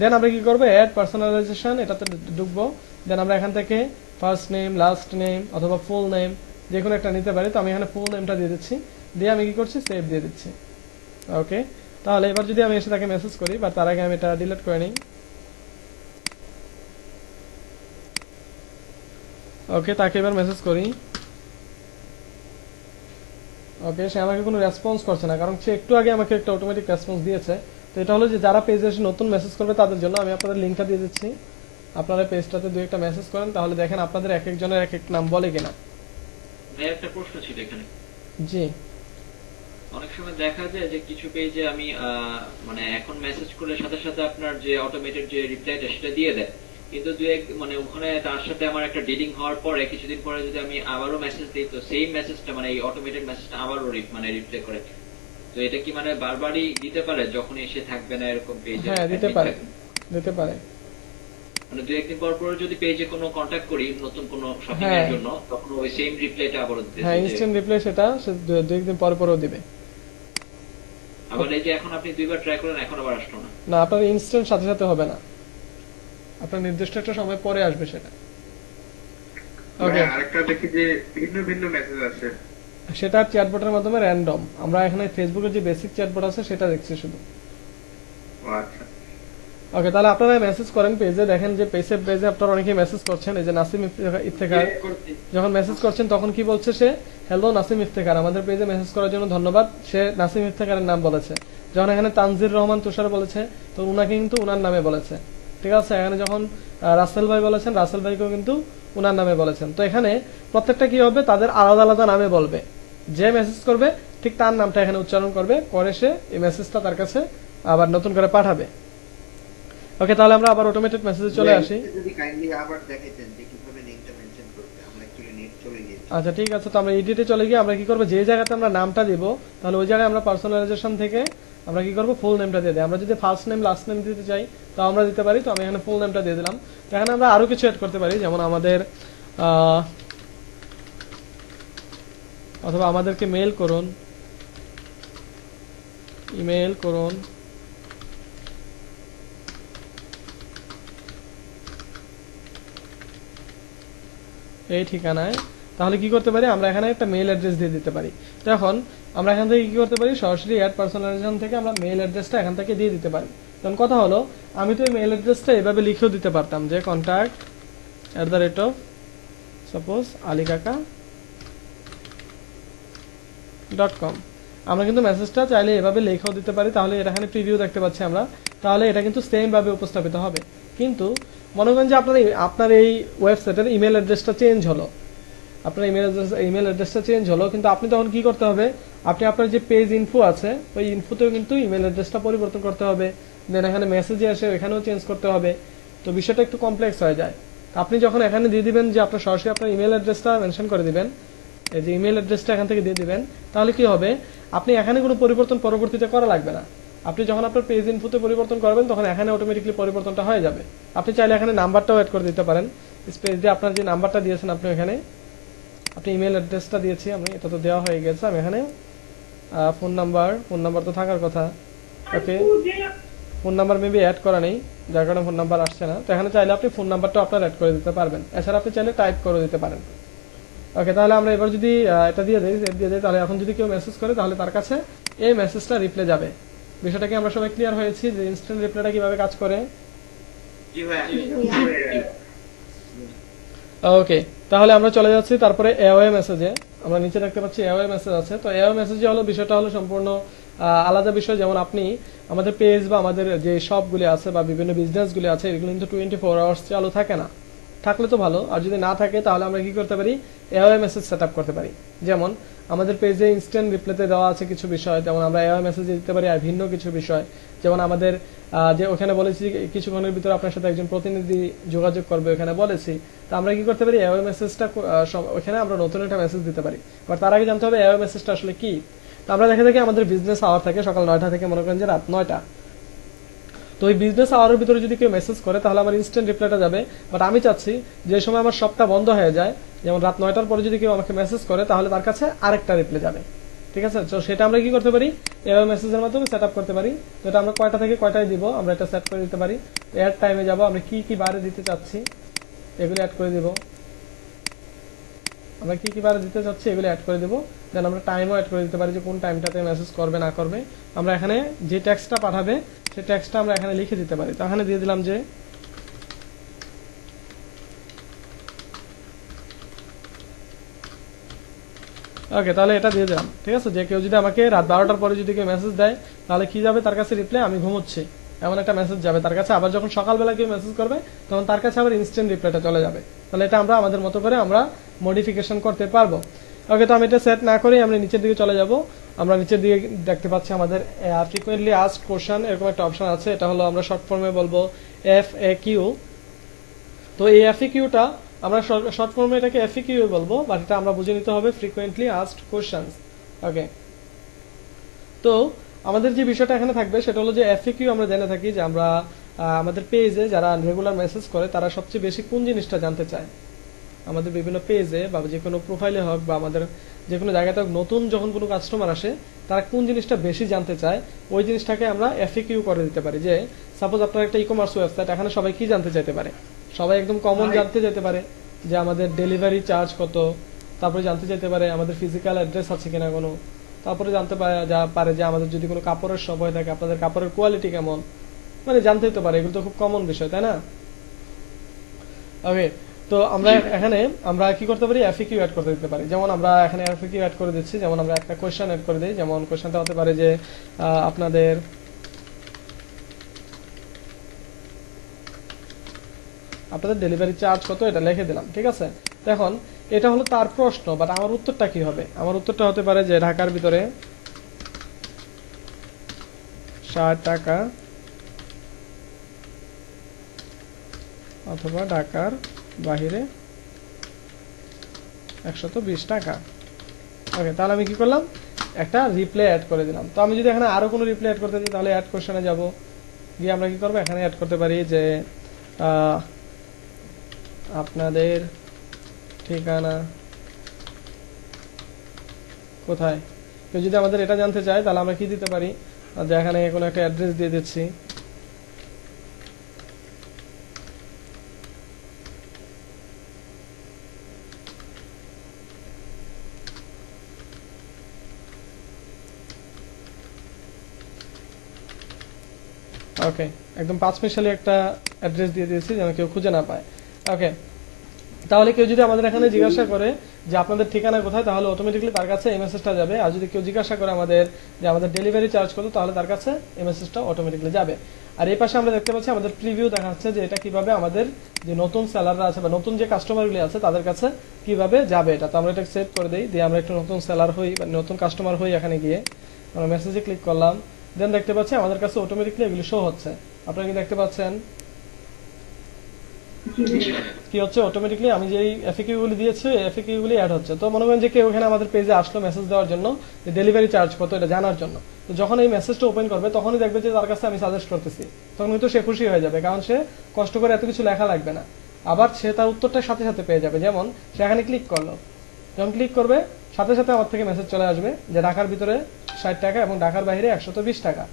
দেন আমরা কি করবো, অ্যাড পার্সোনালাইজেশন এটাতে ঢুকবো। দেন আমরা এখান থেকে ফার্স্ট নেম, লাস্ট নেম অথবা ফুল নেম যে কোনো একটা নিতে পারি। তো আমি এখানে ফুল নেমটা দিয়ে দিচ্ছি, দিয়ে আমি কি করছি, সেভ দিয়ে দিচ্ছি। ওকে, তাহলে এবার যদি আমি এসে তাকে মেসেজ করি, বা তার আগে আমি এটা ডিলিট করে নিই। ওকে, তাকে এবার মেসেজ করি। ওকে, সে আমাকে কোনো রেসপন্স করছে না, কারণ সে একটু আগে আমাকে একটা অটোমেটিক রেসপন্স দিয়েছে। তো এটা হলো যে যারা পেজে এসে নতুন মেসেজ করবে তাদের জন্য। আমি আপনাদের লিঙ্কটা দিয়ে দিচ্ছি, আপনারা পেজটাতে দুই একটা মেসেজ করেন, তাহলে দেখেন আপনাদের এক একজনের এক এক নাম বলে কিনা। ভাইয়া একটা প্রশ্ন ছিল এখানে। জি, অনেক সময় দেখা যায় যে কিছু পেজে আমি মানে এখন মেসেজ করলে সাথে সাথে আপনার যে অটোমেটেড যে রিপ্লাইটা সেটা দিয়ে দেয়, কিন্তু মানে ওখানে তার সাথে আমার একটা ডিলিং হওয়ার পরে কিছুদিন পরে যদি আমি আবারও মেসেজ দিই তো সেম মেসেজটা মানে এই অটোমেটেড মেসেজটা আবারও মানে রিপ্লাই করে। তো এটা কি মানে বারবারই দিতে পারে যখন এসে থাকবে না এরকম পেজে? হ্যাঁ দিতে পারে, দিতে পারে। মানে দুই একদিন পর পর যদি পেজে কোনো কন্টাক্ট করি নতুন কোনো শপিং হ্যাঁ। এর জন্য তখন ওই সেম রিপ্লাইটা আবারও দিতে হ্যাঁ, ইনস্ট্যান্ট রিপ্লাই সেটা সে দুই একদিন পর পরও দিবে। আবার এই যে এখন আপনি দুইবার ট্রাই করেন এখন আবার আসলো না। না, আপনার ইনস্ট্যান্ট সাথে সাথে হবে না, আপনার নির্দিষ্ট একটা সময় পরে আসবে সেটা। ওকে, আরেকটা দেখি যে ভিন্ন ভিন্ন মেসেজ আসে। সেটা চ্যাটবটের মাধ্যমে র্যান্ডম। আমরা এখানে ফেসবুকের যে বেসিক চ্যাটবট আছে সেটা দেখছি শুধু। ও আচ্ছা, ওকে, তাহলে আপনারা মেসেজ করেন পেজে, দেখেন যে পেজে আপনারা অনেকেই মেসেজ করছেন। এই যে নাসিম ইফতেখার যখন মেসেজ করছেন তখন কি বলছে সে, হ্যালো নাসিম ইফতেখার, আমাদের পেজে মেসেজ করার জন্য ধন্যবাদ। সে নাসিম ইফতেখারের নাম বলেছে। যখন এখানে তানজির রহমান তুষার বলেছে তো উনাকে কিন্তু উনার নামে বলেছে, ঠিক আছে। এখানে যখন রাসেল ভাই বলেছেন, রাসেল ভাইকেও কিন্তু উনার নামে বলেছেন। তো এখানে প্রত্যেকটা কি হবে, তাদের আলাদা আলাদা নামে বলবে। যে মেসেজ করবে ঠিক তার নামটা এখানে উচ্চারণ করবে, পরে সে এই মেসেজটা তার কাছে আবার নতুন করে পাঠাবে। ওকে, তাহলে আমরা আবার অটোমেটেড মেসেজে চলে আসি। যদি কাইন্ডলি আবার দেখাইতেন যে কিভাবে নেমটা মেনশন করতে, আমরা অ্যাকচুয়ালি নেট চলে গিয়েছি। আচ্ছা ঠিক আছে, তো আমরা এডিটে চলে গিয়ে আমরা কি করবো, যে জায়গাতে আমরা নামটা দিব তাহলে ওই জায়গায় আমরা পার্সোনালাইজেশন থেকে আমরা কি করবো, ফুল নেমটা দিয়ে দিই। আমরা যদি ফার্স্ট নেম লাস্ট নেম দিতে চাই তো আমরা দিতে পারি। তো আমি এখানে ফুল নেমটা দিয়ে দিলাম। তো এখানে আমরা আরো কিছু অ্যাড করতে পারি, যেমন আমাদের অথবা আমাদেরকে মেইল করুন, ইমেইল করুন, এই ঠিকানায়। তাহলে কি করতে পারি, আমরা এখানে একটা মেইল অ্যাড্রেস দিয়ে দিতে পারি। তো এখন আমরা এখান থেকে কি করতে পারি, সরাসরি অ্যাড পার্সোনালাইজেশন থেকে আমরা মেইল অ্যাড্রেসটা এখান থেকে দিয়ে দিতে পারি। তখন কথা হলো, আমি তো এই মেইল অ্যাড্রেসটা এভাবে লিখেও দিতে পারতাম যে contact@, সাপোজ alikaka.com। আমরা কিন্তু মেসেজটা চাইলে এভাবে লেখাও দিতে পারি। তাহলে এটা এখানে প্রিভিউ দেখতে পাচ্ছি আমরা, তাহলে এটা কিন্তু সেম ভাবে উপস্থাপিত হবে। কিন্তু মনে করেন যে আপনার এই ওয়েবসাইটের ইমেল অ্যাড্রেসটা চেঞ্জ হলো, আপনার ইমেল অ্যাড্রেসটা চেঞ্জ হলো, কিন্তু আপনি তখন কি করতে হবে, আপনি আপনার যে পেজ ইনফো আছে ওই ইনফোতেও কিন্তু ইমেল অ্যাড্রেসটা পরিবর্তন করতে হবে। দেন এখানে মেসেজে আসে এখানেও চেঞ্জ করতে হবে। তো বিষয়টা একটু কমপ্লেক্স হয়ে যায়। আপনি যখন এখানে দিয়ে দিবেন যে আপনার সরাসরি আপনার ইমেল অ্যাড্রেসটা মেনশন করে দিবেন, এই যে ইমেল অ্যাড্রেসটা এখান থেকে দিয়ে দিবেন, তাহলে কি হবে, আপনি এখানে কোনো পরিবর্তন পরবর্তীতে করা লাগবে না। আপনি যখন আপনার পেজ ইনফোতে পরিবর্তন করবেন তখন এখানে অটোমেটিক্যালি পরিবর্তনটা হয়ে যাবে। আপনি চাইলে এখানে নাম্বারটাও অ্যাড করে দিতে পারেন, স্পেস দিয়ে আপনার যে নাম্বারটা দিয়েছেন আপনি এখানে, আপনি ইমেল অ্যাড্রেসটা দিয়েছি আমি, এটা তো দেওয়া হয়ে গেছে। আমি এখানে ফোন নাম্বার তো থাকার কথা। ওকে, ফোন নাম্বার মেবি অ্যাড করা নেই, যার কারণে ফোন নাম্বার আসছে না। তো এখানে চাইলে আপনি ফোন নাম্বারটা আপনার অ্যাড করে দিতে পারবেন। এছাড়া আপনি চাইলে টাইপ করে দিতে পারেন। ওকে, তাহলে আমরা এবার যদি এটা দিয়ে দিই, সেভ দিয়ে দিই, তাহলে এখন যদি কেউ মেসেজ করে তাহলে তার কাছে এই মেসেজটা রিপ্লাই যাবে। বিষয়টা কি আমরা সবাই ক্লিয়ার হয়েছি যে ইনস্ট্যান্ট রিপ্লাইটা কিভাবে কাজ করে? জি ভাইয়া ওকে, তাহলে আমরা চলে যাচ্ছি তারপরে এওয়ে মেসেজে। আমরা নিচে দেখতে পাচ্ছি এওয়ে মেসেজ আছে। তো এওয়ে মেসেজে হলো বিষয়টা হলো সম্পূর্ণ আলাদা বিষয়। যেমন আপনি আমাদের পেজ বা আমাদের যে শপগুলি আছে বা বিভিন্ন বিজনেসগুলি আছে এগুলো কিন্তু 24 আওয়ার্স চালু থাকে না। থাকলে তো ভালো, আর যদি না থাকে তাহলে আমরা কি করতে পারি, এওয়ে মেসেজ সেট আপ করতে পারি। যেমন আমাদের পেজে ইনস্ট্যান্ট রিপ্লাইতে দেওয়া আছে কিছু বিষয়, যেমন আমরা এওয়ে মেসেজে দিতে পারি আর ভিন্ন কিছু বিষয়। যেমন আমাদের যে ওখানে বলেছি কিছুক্ষণের ভিতরে আপনার সাথে একজন প্রতিনিধি যোগাযোগ করবে, ওখানে বলেছি। তো আমরা কি করতে পারি, এওয়ে মেসেজটা ওখানে আমরা নতুন একটা মেসেজ দিতে পারি। বাট তার আগে জানতে হবে এওয়ে মেসেজটা আসলে কি। তো আমরা দেখে থাকি আমাদের বিজনেস আওয়ার থাকে সকাল 9টা থেকে মনে করেন যে রাত 9টা। তো ওই বিজনেস আওয়ারের ভিতরে যদি কেউ মেসেজ করে তাহলে আমার ইনস্ট্যান্ট রিপ্লাইটা যাবে। বাট আমি চাচ্ছি যে সময় আমার শপটা বন্ধ হয়ে যায়, যেমন রাত 9টার পরে যদি কেউ আমাকে মেসেজ করে তাহলে তার কাছে আরেকটা রিপ্লাই যাবে। ঠিক আছে, তো সেটা আমরা কি করতে পারি, এভাবে মেসেজের মাধ্যমে সেট আপ করতে পারি। তো এটা আমরা কয়টা থেকে কয়টায় দিব আমরা এটা সেট করে দিতে পারি। এয়ার টাইমে যাব, আমরা কি কি বারে দিতে চাচ্ছি এগুলো অ্যাড করে দিব। আমরা কি কি বারে দিতে চাচ্ছি এগুলো অ্যাড করে দিব। দেন আমরা টাইমও অ্যাড করে দিতে পারি যে কোন টাইমটাতে মেসেজ করবে না করবে। আমরা এখানে যে টেক্সটটা পাঠাবে সেই টেক্সটটা আমরা এখানে লিখে দিতে পারি। তো এখানে দিয়ে দিলাম যে ওকে, তাহলে এটা দিয়ে দিলাম। ঠিক আছে, যে কেউ যদি আমাকে রাত 12টার পরে যদি কেউ মেসেজ দেয় তাহলে কি যাবে তার কাছে রিপ্লাই, আমি ঘুমোচ্ছি, এমন একটা মেসেজ যাবে তার কাছে। আবার যখন সকালবেলা কেউ মেসেজ করবে তখন তার কাছে আবার ইনস্ট্যান্ট রিপ্লাইটা চলে যাবে। তাহলে এটা আমরা আমাদের মতো করে আমরা মডিফিকেশন করতে পারবো। ওকে, তো আমি এটা সেট না করি আমরা নিচের দিকে চলে যাব। আমরা নিচের দিকে দেখতে পাচ্ছি আমাদের ফ্রিকোয়েন্টলি আস্কড কোশ্চেন এরকম একটা অপশন আছে। এটা হলো আমরা শর্ট ফর্মে বলবো FAQ। তো এই FAQটা আমরা শর্ট ফর্মে এটাকে FAQ বলবো, বাট এটা আমরা বুঝে নিতে হবে ফ্রিকোয়েন্টলি আস্কড কোশ্চেনস। ওকে, তো আমাদের যে বিষয়টা এখানে থাকবে সেটা হলো যে FAQ আমরা জেনে থাকি যে আমরা আমাদের পেজে যারা রেগুলার মেসেজ করে তারা সবচেয়ে বেশি কোন জিনিসটা জানতে চায়। আমাদের বিভিন্ন পেজে বা যে কোনো প্রোফাইলে হোক বা আমাদের যে কোনো জায়গাতে হোক, নতুন যখন কোনো কাস্টমার আসে তারা কোন জিনিসটা বেশি জানতে চায় ওই জিনিসটাকে আমরা FAQ করে দিতে পারি। যে সাপোজ আপনার একটা ই-কমার্স ওয়েবসাইট, এখানে সবাই কি জানতে চাইতে পারে, সবাই একদম কমন জানতে চাইতে পারে যে আমাদের ডেলিভারি চার্জ কত, তারপরে জানতে চাইতে পারে আমাদের ফিজিক্যাল অ্যাড্রেস আছে কিনা কোনো, তারপরে জানতে পারে যে আমাদের যদি কোনো কাপড়ের শপ হয়ে থাকে আপনাদের কাপড়ের কোয়ালিটি কেমন, মানে জানতে তো পারে। এগুলো তো খুব কমন বিষয়, তাই না? ওকে, তো আমরা এখানে আমরা কি করতে পারি, FAQ অ্যাড করতে দিতে পারি। যেমন আমরা এখানে FAQ অ্যাড করে দিচ্ছি, যেমন আমরা একটা কোশ্চেন অ্যাড করে দিই। যেমন কোশ্চেনটা হতে পারে যে আপনাদের ডেলিভারি চার্জ কত, এটা লিখে দিলাম। ঠিক আছে, এখন এটা হলো তার প্রশ্ন, বাট আমার উত্তরটা কি হবে? আমার উত্তরটা হতে পারে যে ঢাকার ভিতরে 60 টাকা অথবা ঢাকার বাহিরে 120 টাকা। ওকে, তাহলে আমি কি করলাম, একটা রিপ্লাই অ্যাড করে দিলাম। তো আমি যদি এখানে আরো কোনো রিপ্লাই অ্যাড করতে চাই তাহলে অ্যাড কোশ্চেনে যাব, গিয়ে আমরা কি করবো এখানে অ্যাড করতে পারি যে আপনাদের ঠিকানা কোথায়। কেউ যদি আমাদের এটা জানতে চায় তাহলে আমরা কি দিতে পারি, যে এখানে কোনো একটা অ্যাড্রেস দিয়ে দিচ্ছি। ওকে, একদম 5 মিশালি একটা অ্যাড্রেস দিয়ে দিয়েছি যেন কেউ খুঁজে না পায়। ওকে, তাহলে কেউ যদি আমাদের এখানে জিজ্ঞাসা করে যে আপনাদের ঠিকানা কোথায় তাহলে অটোমেটিক্যালি তার কাছে এই মেসেজটা যাবে। আর যদি কেউ জিজ্ঞাসা করে আমাদের যে আমাদের ডেলিভারি চার্জ কত তাহলে তার কাছে এই মেসেজটা অটোমেটিক্যালি যাবে। আর এই পাশে আমরা দেখতে পাচ্ছি আমাদের প্রিভিউ দেখাচ্ছে যে এটা কিভাবে আমাদের যে নতুন সেলাররা আছে বা নতুন যে কাস্টমারগুলি আছে তাদের কাছে কিভাবে যাবে এটা। তো আমরা এটা সেভ করে দিই, দিয়ে আমরা একটু নতুন সেলার হই বা নতুন কাস্টমার হই। এখানে গিয়ে আমরা মেসেজে ক্লিক করলাম, দেন দেখতে পাচ্ছি আমাদের কাছে অটোমেটিক্যালি এগুলি শো হচ্ছে। আপনারা কি দেখতে পাচ্ছেন কি হচ্ছে? অটোমেটিক্যালি আমি যে FAQ গুলি দিয়েছি FAQ গুলি অ্যাড হচ্ছে। তো মনে করেন যে কেউ এখানে আমাদের পেজে আসলো মেসেজ দেওয়ার জন্য যে ডেলিভারি চার্জ কত এটা জানার জন্য, তো যখন এই মেসেজটা ওপেন করবে তখনই দেখবে যে তার কাছে আমি সাজেস্ট করতেছি, তখন কিন্তু সে খুশি হয়ে যাবে, কারণ সে কষ্ট করে এত কিছু লেখা লাগবে না। আবার সে তার উত্তরটা সাথে সাথে পেয়ে যাবে। যেমন সে এখানে ক্লিক করলো, যখন ক্লিক করবে সাথে সাথে আমার থেকে মেসেজ চলে আসবে যে ঢাকার ভিতরে 60 টাকা এবং ঢাকার বাইরে 120 টাকা।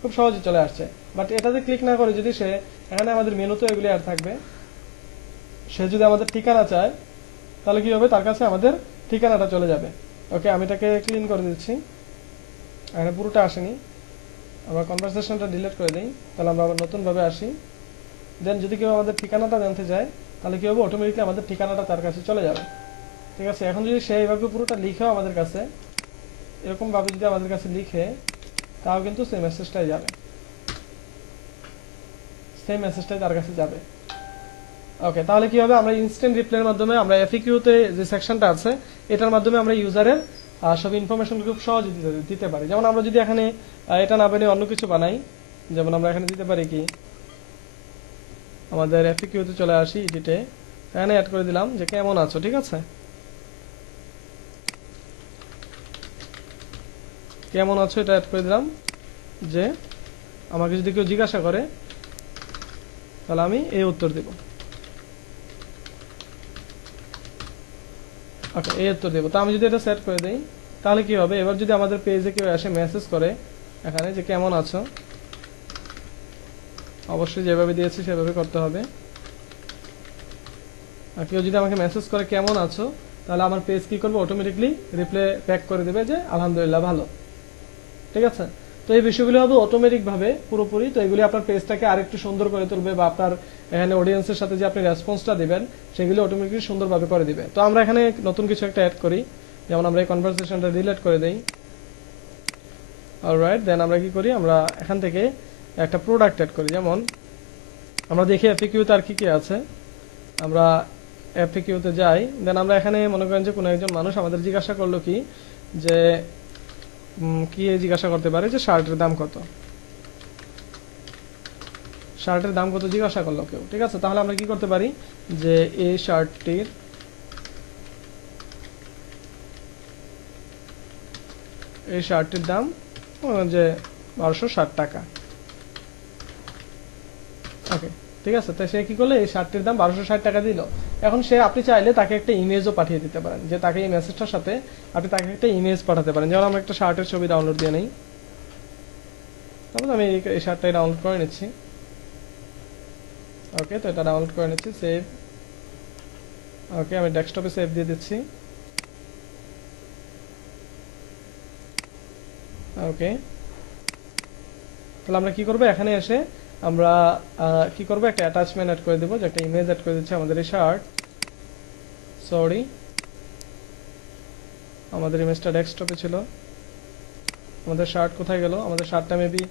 খুব সহজে চলে আসছে। বাট এটাতে ক্লিক না করে যদি সে এখানে আমাদের মেনুতে এগুলি অ্যাড থাকবে, সে যদি আমাদের ঠিকানা চায় তাহলে কি হবে, তার কাছে আমাদের ঠিকানাটা চলে যাবে। ওকে, আমি এটাকে ক্লিন করে দিচ্ছি, এখানে পুরোটা আসেনি। তো আমরা এখানে দেখতে পাচ্ছি আমাদের ঠিকানা, আমরা কনভারসেশনটা ডিলিট করে দিই, তাহলে আমরা আবার নতুনভাবে আসি। দেন যদি কেউ আমাদের ঠিকানাটা জানতে চায় তাহলে কি হবে, অটোমেটিকলি আমাদের ঠিকানাটা তার কাছে চলে যাবে। ঠিক আছে, এখন যদি সে এইভাবে পুরোটা লিখেও আমাদের কাছে এরকমভাবে যদি আমাদের কাছে লিখে, তাও কিন্তু সেই মেসেজটাই যাবে, সেই মেসেজটাই তার কাছে যাবে। ওকে, তাহলে কি হবে, আমরা ইনস্ট্যান্ট রিপ্লাইয়ের মাধ্যমে আমরা এফএকিউতে যে সেকশনটা আছে এটার মাধ্যমে আমরা ইউজারের সব ইনফরমেশন খুব সহজে দিতে পারি। যেমন আমরা যদি এখানে এটা না বানিয়ে অন্য কিছু বানাই, যেমন আমরা এখানে দিতে পারি কি, আমাদের এফএকিউতে চলে আসি, এডিটে এখানে অ্যাড করে দিলাম যে কেমন আছো। ঠিক আছে, কেমন আছো এটা অ্যাড করে দিলাম, যে আমাকে যদি কেউ জিজ্ঞাসা করে তাহলে আমি এই উত্তর দেব। ওকে, এই উত্তর দেব। তো আমি যদি এটা সেট করে দেই তাহলে কি হবে, এবার যদি আমাদের পেজে কেউ এসে মেসেজ করে এখানে যে কেমন আছো, অবশ্যই যেভাবে দিয়েছি সেভাবে করতে হবে। আর কেউ যদি আমাকে মেসেজ করে কেমন আছো, তাহলে আমার পেজ কি করবে, অটোমেটিকলি রিপ্লাই ব্যাক করে দেবে যে আলহামদুলিল্লাহ ভালো। ঠিক আছে, তো এই বিষয়গুলো হবে অটোমেটিক ভাবে পুরোপুরি। তো এগুলি আপনার পেজটাকে আরেকটু সুন্দর করে তুলবে, বা আপনার এখানে অডিয়েন্সের সাথে যে আপনি রেসপন্সটা দিবেন সেগুলো অটোমেটিকলি সুন্দরভাবে করে দিবে। তো আমরা এখানে নতুন কিছু একটা অ্যাড করি, যেমন আমরা এই কনভারসেশনটা ডিলিট করে দেই। অলরাইট, দেন আমরা কি করি, আমরা এখান থেকে একটা প্রোডাক্ট অ্যাড করি। যেমন আমরা দেখি এফএকিউতে আর কি কি আছে, আমরা এফএকিউতে যাই। দেন আমরা এখানে মনে করেন যে কোনো একজন মানুষ আমাদের জিজ্ঞাসা করলো কি, যে কি জিজ্ঞাসা করতে পারে যে শার্টের দাম কত, শার্টের দাম কত জিজ্ঞাসা করলো কেউ। ঠিক আছে, তাহলে আমরা কি করতে পারি, যে এই শার্টটির দাম যে 1260 টাকা। ওকে, ঠিক আছে, তো সে কি করলো, এই শার্টটির দাম 1260 টাকা দিল। এখন সে, আপনি চাইলে তাকে একটা ইমেজও পাঠিয়ে দিতে পারেন, যে তাকে এই মেসেজটার সাথে আপনি তাকে একটা ইমেজ পাঠাতে পারেন। যেমন আমরা একটা শার্টের ছবি ডাউনলোড দিয়ে নেই, তারপর আমি এই শার্টটাই ডাউনলোড করে নিচ্ছি। ওকে, তো এটা ডাউনলোড করে নিচ্ছি, সেভ। ওকে, আমি ডেস্কটপে সেভ দিয়ে দিচ্ছি। ওকে, তাহলে আমরা কি করবো, এখানে এসে আমরা কি করবো, একটা অ্যাটাচমেন্ট অ্যাড করে দেবো, যে একটা ইমেজ অ্যাড করে দিচ্ছি আমাদের এই শার্ট। সরি, আমাদের ইমেজটা ডেস্কটপে ছিল, আমাদের শার্ট কোথায় গেল, আমাদের শার্টটা মেবি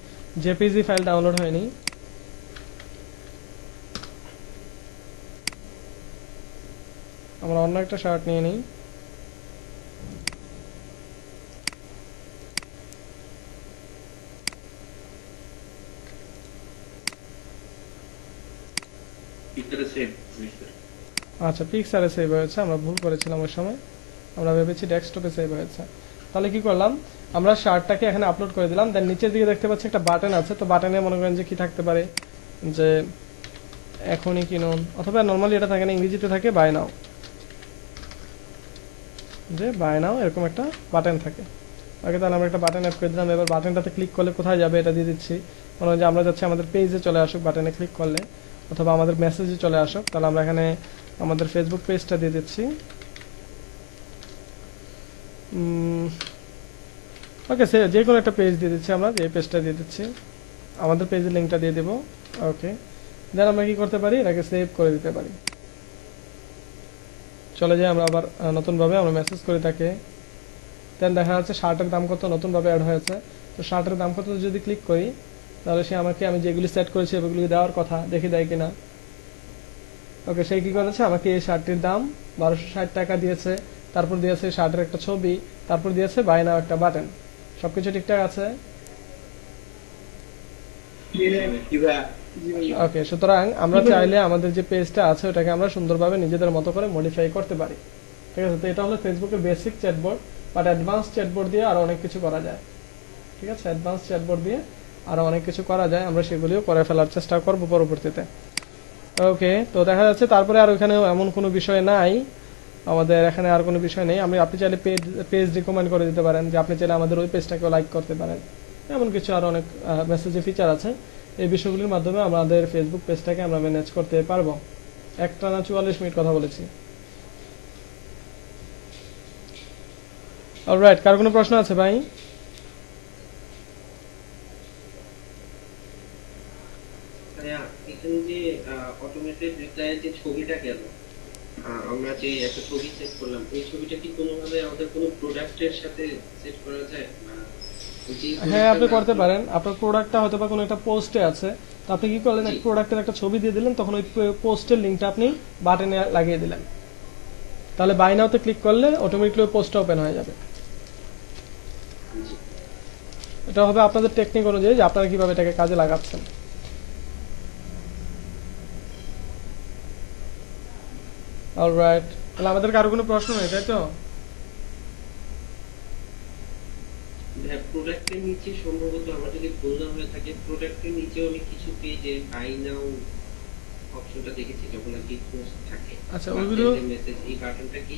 জেপিজি ফাইল ডাউনলোড হয়নি। আমরা অন্য একটা শার্ট নিয়ে নিই। আচ্ছা, পিক্সারে সেভ হয়েছে, আমরা ভুল করেছিলাম ওই সময়, আমরা ভেবেছি ডেস্কটপে সেভ হয়েছে। তাহলে কি করলাম, আমরা শার্টটাকে এখানে আপলোড করে দিলাম। দেন নিচের দিকে দেখতে পাচ্ছি একটা বাটন আছে, তো বাটনে মনে করেন যে কি থাকতে পারে, যে এখনই কিনুন, অথবা নর্মালি এটা থাকে না, ইংরেজিতে থাকে বাই নাও, যে বাই নাও এরকম একটা বাটন থাকে। ওকে, তাহলে আমরা একটা বাটন অ্যাড করে দিলাম। এবার বাটনটাতে ক্লিক করলে কোথায় যাবে এটা দিয়ে দিচ্ছি, মনে হয় যে আমরা যাচ্ছি আমাদের পেজে চলে আসুক, বাটনে ক্লিক করলে, অথবা আমাদের মেসেজে চলে আসুক। তাহলে আমরা এখানে আমাদের ফেসবুক পেজটা দিয়ে দিচ্ছি। ওকে, যে কোনো একটা পেজ দিয়ে দিচ্ছি, আমরা এই পেজটা দিয়ে দিচ্ছি, আমাদের পেজের লিঙ্কটা দিয়ে দেবো। ওকে, দেন আমরা কি করতে পারি, এটাকে সেভ করে দিতে পারি। চলে যাই আমরা আবার নতুনভাবে আমরা মেসেজ করি তাকে। দেন দেখা যাচ্ছে শার্টের দাম কত নতুনভাবে অ্যাড হয়েছে। তো শার্টের দাম কত যদি ক্লিক করি, তাহলে সে আমাকে, আমি যেগুলি সেট করেছি ওগুলি দেওয়ার কথা, দেখি দেয় কিনা। ওকে, সে কি করেছে, আমাকে এই শার্টটির দাম 1260 টাকা দিয়েছে, তারপর দিয়েছে শার্টের একটা ছবি, তারপর দিয়েছে বাই নাও একটা বাটন। সবকিছু ঠিকঠাক আছে। ওকে, সুতরাং আমরা চাইলে আমাদের যে পেজটা আছে ওটাকে আমরা সুন্দরভাবে নিজেদের মতো করে মডিফাই করতে পারি। ঠিক আছে, তো এটা হলো ফেসবুকের basic chatbot, but advance chatbot দিয়ে আরো অনেক কিছু করা যায়। ঠিক আছে, অ্যাডভান্স চ্যাটবট দিয়ে আরো অনেক কিছু করা যায়, আমরা সেগুলিও করে ফেলার চেষ্টা করব পরবর্তীতে। ওকে, তো দেখা যাচ্ছে তারপরে আর ওখানে এমন কোনো বিষয় নাই, আমাদের এখানে আর কোনো বিষয় নেই। আপনি চাইলে পেজ রিকমেন্ড করে দিতে পারেন, যে আপনি চাইলে আমাদের ওই পেজটাকেও লাইক করতে পারেন, এমন কিছু আরো অনেক মেসেজে ফিচার আছে। এই বিষয়গুলির মাধ্যমে আমাদের ফেসবুক পেজটাকে আমরা ম্যানেজ করতে পারবো। একটানা 44 মিনিট কথা বলেছি। অলরাইট, কার কোনো প্রশ্ন আছে ভাই? অটোমেটেড রিপ্লাইয়ের যে ছবিটা গেল, আমরা যে একটা ছবি সেট করলাম, ওই ছবিটা কি কোনোভাবে আমাদের কোনো প্রোডাক্টের সাথে সেট করা যায়? যে হ্যাঁ, আপনি প্রোডাক্টটা করতে পারেন। আপনার প্রোডাক্টটা হয়তো বা কোনো একটা পোস্টে আছে, তো আপনি কি করলেন, জি। এক প্রোডাক্টের একটা ছবি দিয়ে দিলেন, তখন ওই পোস্টের লিঙ্কটা আপনি বাটনে লাগিয়ে দিলেন, তাহলে বাই নাওতে ক্লিক করলে অটোমেটিকলি ওই পোস্টটা ওপেন হয়ে যাবে। জি। এটা হবে আপনাদের টেকনিক অনুযায়ী যে আপনারা কিভাবে এটাকে কাজে লাগাচ্ছেন। অলরাইট, তাহলে আমাদের আরো কোনো প্রশ্ন নেই, তাই তো? প্রোডাক্টের নিচে সম্ভবত আমার যদি ভুল না হয়ে থাকে, প্রোডাক্টের নিচেও আমি কিছু পেজে বাই নাও অপশনটা দেখেছি যখন আর কি পোস্ট থাকে। আচ্ছা, ওইগুলো- মেসেজ, এই বাটনটা কি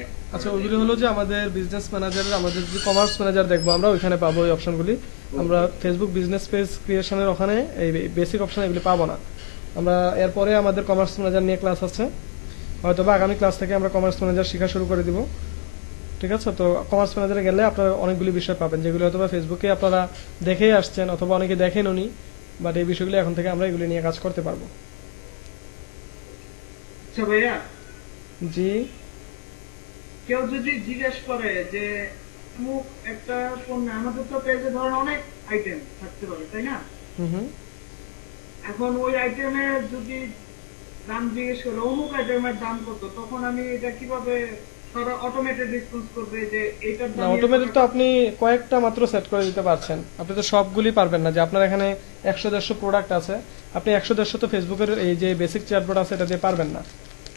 add আচ্ছা, করা ওইগুলো যায়? হলো যে আমাদের বিজনেস ম্যানেজারের, আমাদের যে কমার্স ম্যানেজার দেখবো আমরা, ওইখানে পাবো এই অপশনগুলি। আমরা ফেসবুক বিজনেস পেজ ক্রিয়েশনের ওখানে এই বেসিক অপশন এগুলি পাবো না। আমরা এরপরে আমাদের কমার্স ম্যানেজার নিয়ে ক্লাস আছে, হয়তো বা আগামী ক্লাস থেকে আমরা কমার্স ম্যানেজার শেখা শুরু করে দিব। ঠিক আছে, তো কমার্স ম্যানেজারে গেলে আপনারা অনেকগুলি বিষয় পাবেন, যেগুলো হয়তো বা ফেসবুকে আপনারা দেখেই আসছেন অথবা অনেকে দেখেন উনি, বাট এই বিষয়গুলি এখন থেকে আমরা এগুলি নিয়ে কাজ করতে পারবো। আচ্ছা ভাইয়া, জি, কেউ যদি জিজ্ঞেস করে যে অমুক একটা পণ্য, আমাদের তো পেজে ধরেন অনেক আইটেম থাকতে পারে, তাই না? হুম, এখন ওই আইটেমে যদি দাম জিজ্ঞেস করে অমুক আইটেমের দাম কত, তখন আমি এটা কিভাবে অটোমেটেড রেসপন্স করবে যে এইটার না, দাম এত অটোমেটেড তো টাকা? আপনি কয়েকটা মাত্র সেট করে দিতে পারছেন, আপনি তো সবগুলি পারবেন না। যে আপনার এখানে 100-150 প্রোডাক্ট আছে, আপনি 100-150 তো ফেসবুকের এই যে বেসিক চ্যাটবট আছে এটা দিয়ে পারবেন না।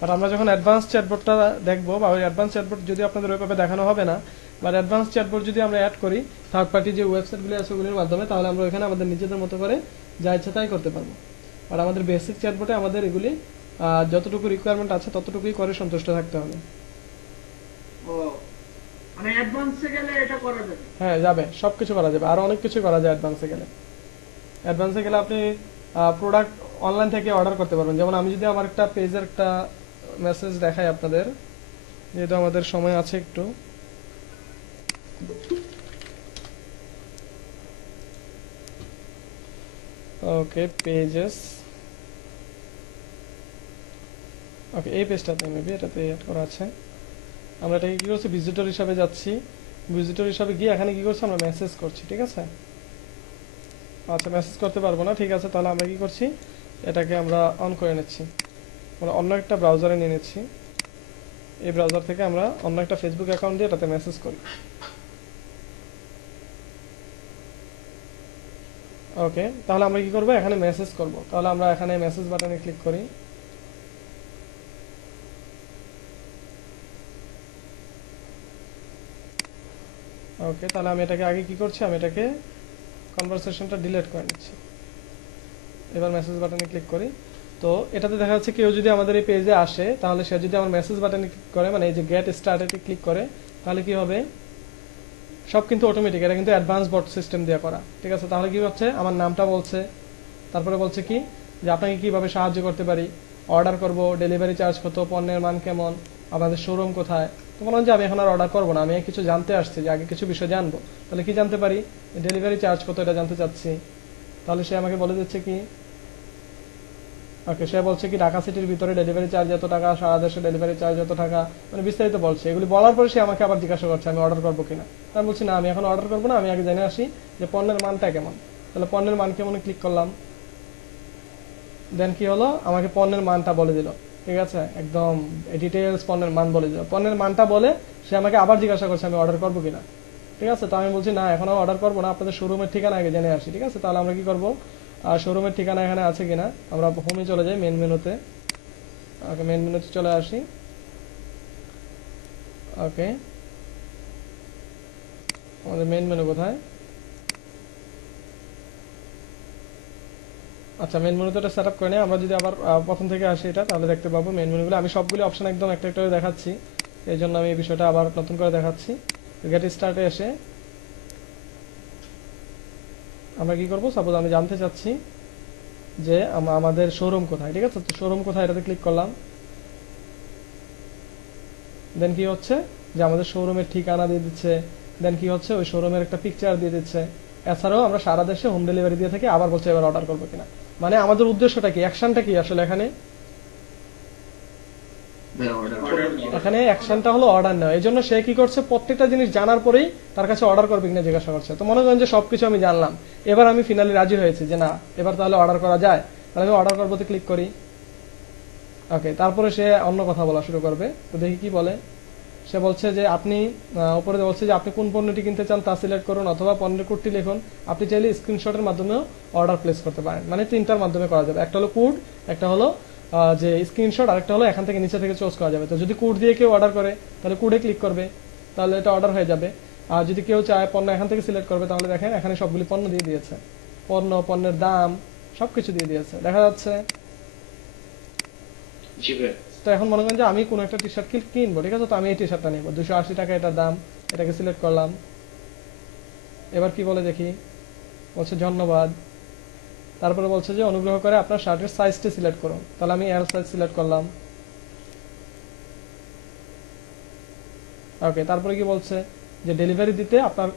আর আমরা যখন অ্যাডভান্স চ্যাটবটটা দেখবো, বা ওই অ্যাডভান্স চ্যাটবট যদি আপনাদের ওইভাবে দেখানো হবে না, বা অ্যাডভান্স চ্যাটবট যদি আমরা অ্যাড করি থার্ড পার্টি যে ওয়েবসাইটগুলি আছে ওগুলির মাধ্যমে, তাহলে আমরা ওইখানে আমাদের নিজেদের মতো করে যা ইচ্ছা তাই করতে পারবো। আর আমাদের বেসিক চ্যাটবটে আমাদের এগুলি যতটুকু রিকোয়ারমেন্ট আছে ততটুকুই করে সন্তুষ্ট থাকতে হবে। ও, মানে অ্যাডভান্সে গেলে এটা করা যাবে? হ্যাঁ, যাবে, সবকিছু করা যাবে, আরো অনেক কিছু করা যায় অ্যাডভান্সে গেলে। অ্যাডভান্সে গেলে আপনি প্রোডাক্ট অনলাইন থেকে অর্ডার করতে পারবেন। যেমন আমি যদি আমার একটা পেজের একটা মেসেজ দেখাই আপনাদের, যেহেতু আমাদের সময় আছে একটু। ওকে, পেজেস, ওকে, এই পেজটাতে মেবি এটাতে অ্যাড করা আছে। আমরা এটাকে কি করছি, ভিজিটর হিসাবে যাচ্ছি, ভিজিটর হিসাবে গিয়ে এখানে কি করছি, আমরা মেসেজ করছি। ঠিক আছে, আচ্ছা, মেসেজ করতে পারবো না, ঠিক আছে, তাহলে আমরা কি করছি, এটাকে আমরা অন করে নিচ্ছি, আমরা অন্য একটা ব্রাউজারে নিয়ে নিচ্ছি। এই ব্রাউজার থেকে আমরা অন্য একটা ফেসবুক অ্যাকাউন্ট দিয়ে এটাতে মেসেজ করি। ওকে, তাহলে আমরা কি করবো, এখানে মেসেজ করব। তাহলে আমরা এখানে মেসেজ বাটনে ক্লিক করি। ওকে, তাহলে আমি এটাকে আগে কি করছি, আমি এটাকে কনভারসেশনটা ডিলিট করে নিচ্ছি। এবার মেসেজ বাটনে ক্লিক করি। তো এটাতে দেখা যাচ্ছে কেউ যদি আমাদের এই পেজে আসে, তাহলে সে যদি আমার মেসেজ বাটনে ক্লিক করে, মানে এই যে গেট স্টার্টেডে ক্লিক করে, তাহলে কি হবে, সব কিন্তু অটোমেটিক, এটা কিন্তু অ্যাডভান্স বট সিস্টেম দিয়ে করা। ঠিক আছে, তাহলে কি হচ্ছে, আমার নামটা বলছে, তারপরে বলছে কি যে আপনাকে কিভাবে সাহায্য করতে পারি, অর্ডার করব, ডেলিভারি চার্জ কত, পণ্যের মান কেমন, আপনাদের শোরুম কোথায়। তো বললাম যে আমি এখন আর অর্ডার করবো না, আমি কিছু জানতে আসছি, যে আগে কিছু বিষয় জানবো। তাহলে কি জানতে পারি, ডেলিভারি চার্জ কত এটা জানতে চাচ্ছি। তাহলে সে আমাকে বলে দিচ্ছে কি, ওকে, সে বলছে কি ঢাকা সিটির ভিতরে ডেলিভারি চার্জ এত টাকা, সারা দেশে ডেলিভারি চার্জ এত টাকা, মানে বিস্তারিত বলছে। এগুলি বলার পরে সে আমাকে আবার জিজ্ঞাসা করছে আমি অর্ডার করবো কিনা। আমি বলছি না, আমি এখন অর্ডার করবো না, আমি আগে জেনে আসি যে পণ্যের মানটা কেমন। তাহলে পণ্যের মান কেমন ক্লিক করলাম, দেন কি হলো, আমাকে পণ্যের মানটা বলে দিল। ঠিক আছে, একদম ডিটেইলস পণ্যের মান বলে দিল। পণ্যের মানটা বলে সে আমাকে আবার জিজ্ঞাসা করছে আমি অর্ডার করবো কিনা। ঠিক আছে, তো আমি বলছি না, এখন অর্ডার করবো না, আপনাদের শোরুমের ঠিকানা আগে জেনে আসি। ঠিক আছে, তাহলে আমরা কি করবো, আর শোরুমের ঠিকানা এখানে আছে কিনা, আমরা হোমে চলে যাই, মেন মেনুতে। ওকে, মেন মেনুতে চলে আসি। ওকে, আমাদের মেন মেনু কোথায়, আচ্ছা, মেন মেনুতে এটা সেট আপ করে নিই। আমরা যদি আবার প্রথম থেকে আসি এটা, তাহলে দেখতে পাবো মেন মেনুগুলো। আমি সবগুলো অপশন একদম একটা একটা করে দেখাচ্ছি, এই জন্য আমি এই বিষয়টা আবার নতুন করে দেখাচ্ছি। গেট স্টার্টে এসে আমরা কি করবো, সাপোজ আমি জানতে চাচ্ছি যে আমাদের শোরুম কোথায়। ঠিক আছে, তো শোরুম কোথায় এটাতে ক্লিক করলাম। দেন কি হচ্ছে, যে আমাদের শোরুমের ঠিকানা দিয়ে দিচ্ছে, দেন কি হচ্ছে, ওই শোরুমের একটা পিকচার দিয়ে দিচ্ছে। এছাড়াও আমরা সারা দেশে হোম ডেলিভারি দিয়ে থাকি, আবার বলছে এবার অর্ডার করবো কিনা। মানে আমাদের উদ্দেশ্যটা কি, অ্যাকশনটা কি আসলে এখানে? এখানে অ্যাকশনটা হলো অর্ডার নেওয়া। এই জন্য সে কি করছে, প্রত্যেকটা জিনিস জানার পরেই তার কাছে অর্ডার করবে কিনা জিজ্ঞাসা করছে। তো মনে করেন যে সবকিছু আমি জানলাম, এবার আমি ফিনালি রাজি হয়েছি যে না এবার তাহলে অর্ডার করা যায়, তাহলে আমি অর্ডার করবোতে ক্লিক করি। ওকে, তারপরে সে অন্য কথা বলা শুরু করবে। তো দেখি কি বলে। সে বলছে যে আপনি উপরে বলছে যে আপনি কোন পণ্যটি কিনতে চান তা সিলেক্ট করুন, অথবা পণ্যের কোডটি লিখুন। আপনি চাইলে স্ক্রিনশটের মাধ্যমেও অর্ডার প্লেস করতে পারেন। মানে তিনটার মাধ্যমে করা যাবে, একটা হলো কোড, একটা হলো যে স্ক্রিনশট, আরেকটা হলো এখান থেকে নিচে থেকে চুজ করা যাবে। তো যদি কোড দিয়ে কেউ অর্ডার করে তাহলে কোডে ক্লিক করবে, তাহলে এটা অর্ডার হয়ে যাবে। আর যদি কেউ চায় পণ্য এখান থেকে সিলেক্ট করবে, তাহলে দেখেন এখানে সবগুলি পণ্য দিয়ে দিয়েছে, পণ্য, পণ্যের দাম সবকিছু দিয়ে দিয়েছে, দেখা যাচ্ছে। জি ভাই। তো এখন মনে করেন যে আমি কোনো একটা টি শার্ট কিনবো, ঠিক আছে, তো আমি এই টি শার্টটা নিবো, 280 টাকা এটার দাম, এটাকে সিলেক্ট করলাম। এবার কি বলে দেখি, বলছে ধন্যবাদ। তারপরে বলছে যে অনুগ্রহ করে আপনার শার্টের সাইজটি সিলেক্ট করুন, তাহলে আমি এল সাইজ সিলেক্ট করলাম। ওকে, তারপরে কি বলছে যে ডেলিভারি দিতে আপনার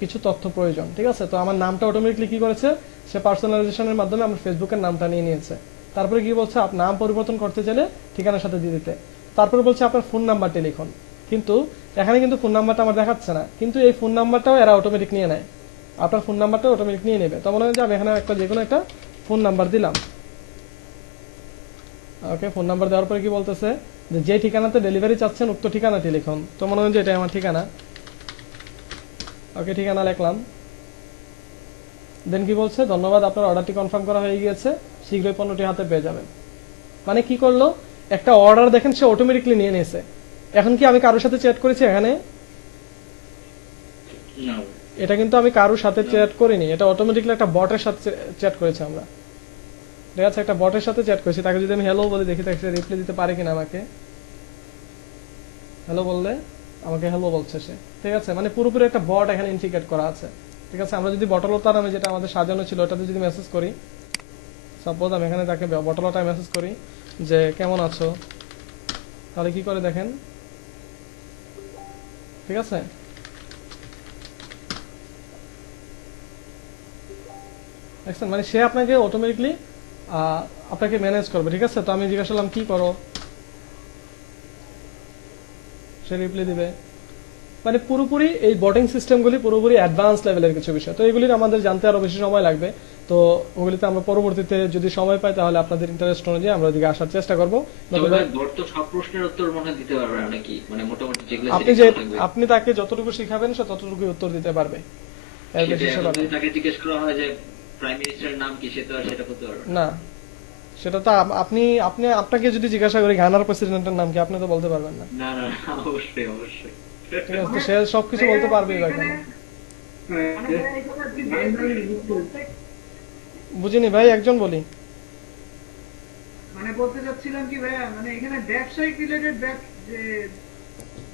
কিছু তথ্য প্রয়োজন, ঠিক আছে। তো আমার নামটা অটোমেটিকলি কি করেছে, সে পার্সোনালাইজেশনের মাধ্যমে আমার ফেসবুকের নামটা নিয়ে নিয়েছে। তারপরে কি বলছে, আপনার নাম পরিবর্তন করতে চাইলে ঠিকানার সাথে দিয়ে দিতে। তারপরে বলছে আপনার ফোন নাম্বারটি লিখুন, কিন্তু এখানে কিন্তু ফোন নাম্বারটা আমার দেখাচ্ছে না, কিন্তু এই ফোন নাম্বারটাও এরা অটোমেটিক নিয়ে নেয়, আপনার ফোন নাম্বারটা অটোমেটিক নিয়ে নেবে। তো মনে হয় যে আমি এখানে একটা যেকোনো একটা ফোন নাম্বার দিলাম। ওকে, ফোন নাম্বার দেওয়ার পরে কি বলতেছে যে ঠিকানাতে ডেলিভারি চাচ্ছেন উক্ত ঠিকানাটি লিখুন। তো মনে হয় যে এটাই আমার ঠিকানা। ওকে, ঠিকানা লিখলাম। দেন কি বলছে, ধন্যবাদ আপনার অর্ডারটি কনফার্ম করা হয়ে গিয়েছে, শীঘ্রই পণ্যটি হাতে পেয়ে যাবেন। মানে কি করলো, একটা অর্ডার দেখেন সে অটোমেটিকলি নিয়ে নিয়েছে। এখন কি আমি কারোর সাথে চ্যাট করেছি এখানে? না এটা কিন্তু আমি কারোর সাথে চ্যাট করিনি, এটা অটোমেটিকলি একটা বটের সাথে চ্যাট করেছি আমরা, ঠিক আছে, একটা বটের সাথে চ্যাট করেছি। তাকে যদি আমি হ্যালো বলে দেখি তাকে রিপ্লাই দিতে পারে কিনা আমাকে। হ্যালো বললে আমাকে হ্যালো বলছে সে, ঠিক আছে। মানে পুরোপুরি একটা বট এখানে ইন্টিগ্রেট করা আছে, ঠিক আছে। আমরা যদি বটলতা নামে যেটা আমাদের সাজানো ছিল ওটাতে যদি মেসেজ করি, সাপোজ আমি এখানে তাকে বটলতায় মেসেজ করি যে কেমন আছো, তাহলে কি করে দেখেন, ঠিক আছে। দেখছেন, মানে সে আপনাকে অটোমেটিকলি আপনাকে ম্যানেজ করবে, ঠিক আছে। তো আমি জিজ্ঞাসা করলাম কি করো, সে রিপ্লাই দিবে। মানে পুরোপুরি এই বটিং সিস্টেমগুলি পুরোপুরি অ্যাডভান্স লেভেলের কিছু বিষয়, তো এগুলি আমাদের জানতে আরো বেশি সময় লাগবে। তো ওগুলিতে আমরা পরবর্তীতে যদি সময় পাই তাহলে আপনাদের ইন্টারেস্ট অনুযায়ী আমরা ওদিকে আসার চেষ্টা করবো। বট তো সব প্রশ্নের উত্তর মনে হয় দিতে পারবে না নাকি, মানে মোটামুটি যেগুলো আপনি যে আপনি তাকে যতটুকু শিখাবেন সে ততটুকু উত্তর দিতে পারবে, এর বেশি সে পারবে না। তাকে জিজ্ঞেস করা হয় যে প্রাইম মিনিস্টারের নাম কি, সে তো আর সেটা বলতে পারবে না। সেটা তো আপনি আপনি আপনাকে যদি জিজ্ঞাসা করি ঘানার প্রেসিডেন্টের নাম কি, আপনি তো বলতে পারবেন না। না। না অবশ্যই অবশ্যই। ঠিক আছে, তো সে সবকিছু বলতে পারবেই বা কেন? বুঝিনি ভাই, একজন বলি। মানে বলতে চাচ্ছিলাম কি ভাইয়া, মানে এখানে ব্যবসায়িক রিলেটেড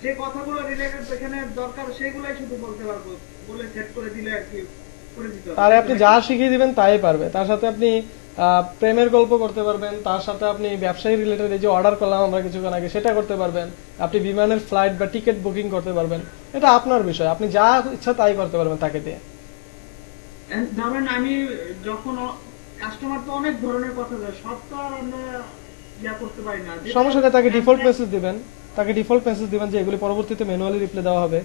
যে কথাগুলো রিলেটেড এখানে দরকার সেগুলাই শুধু বলতে পারবো, বলে সেট করে দিলে আর কি করে দিতে হবে। তারে আপনি যা শিখিয়ে দিবেন তাই পারবে। তার সাথে আপনি প্রেমের গল্প করতে পারবেন, তার সাথে আপনি ব্যবসায়ী রিলেটেড এই যে অর্ডার করলাম আমরা কিছুক্ষণ আগে সেটা করতে পারবেন, আপনি বিমানের ফ্লাইট বা টিকিট বুকিং করতে পারবেন। এটা আপনার বিষয়, আপনি যা ইচ্ছা তাই করতে পারবেন তাকে দিয়ে। ধরেন আমি যখন কাস্টমার তো অনেক ধরনের কথা বলে, সব তো আর আমরা ইয়া করতে পারি না। সমস্যা নেই, তাকে ডিফল্ট মেসেজ দিবেন, তাকে ডিফল্ট মেসেজ দিবেন যে এগুলি পরবর্তীতে ম্যানুয়ালি রিপ্লাই দেওয়া হবে,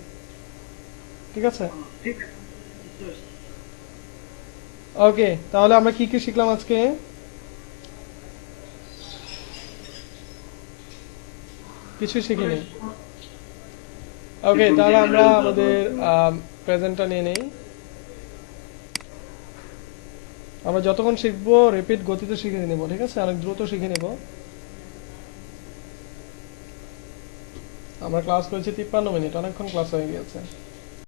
ঠিক আছে। ঠিক আছে। ওকে, তাহলে আমরা কি কি শিখলাম আজকে? কিছুই শিখিনি। ওকে, তাহলে আমরা আমাদের প্রেজেন্টটা নিয়ে নেই। আমরা যতক্ষণ শিখবো রিপিট গতিতে শিখে নেব, ঠিক আছে, অনেক দ্রুত শিখে নেব। আমরা ক্লাস করেছি 53 মিনিট, অনেকক্ষণ ক্লাস হয়ে গিয়েছে।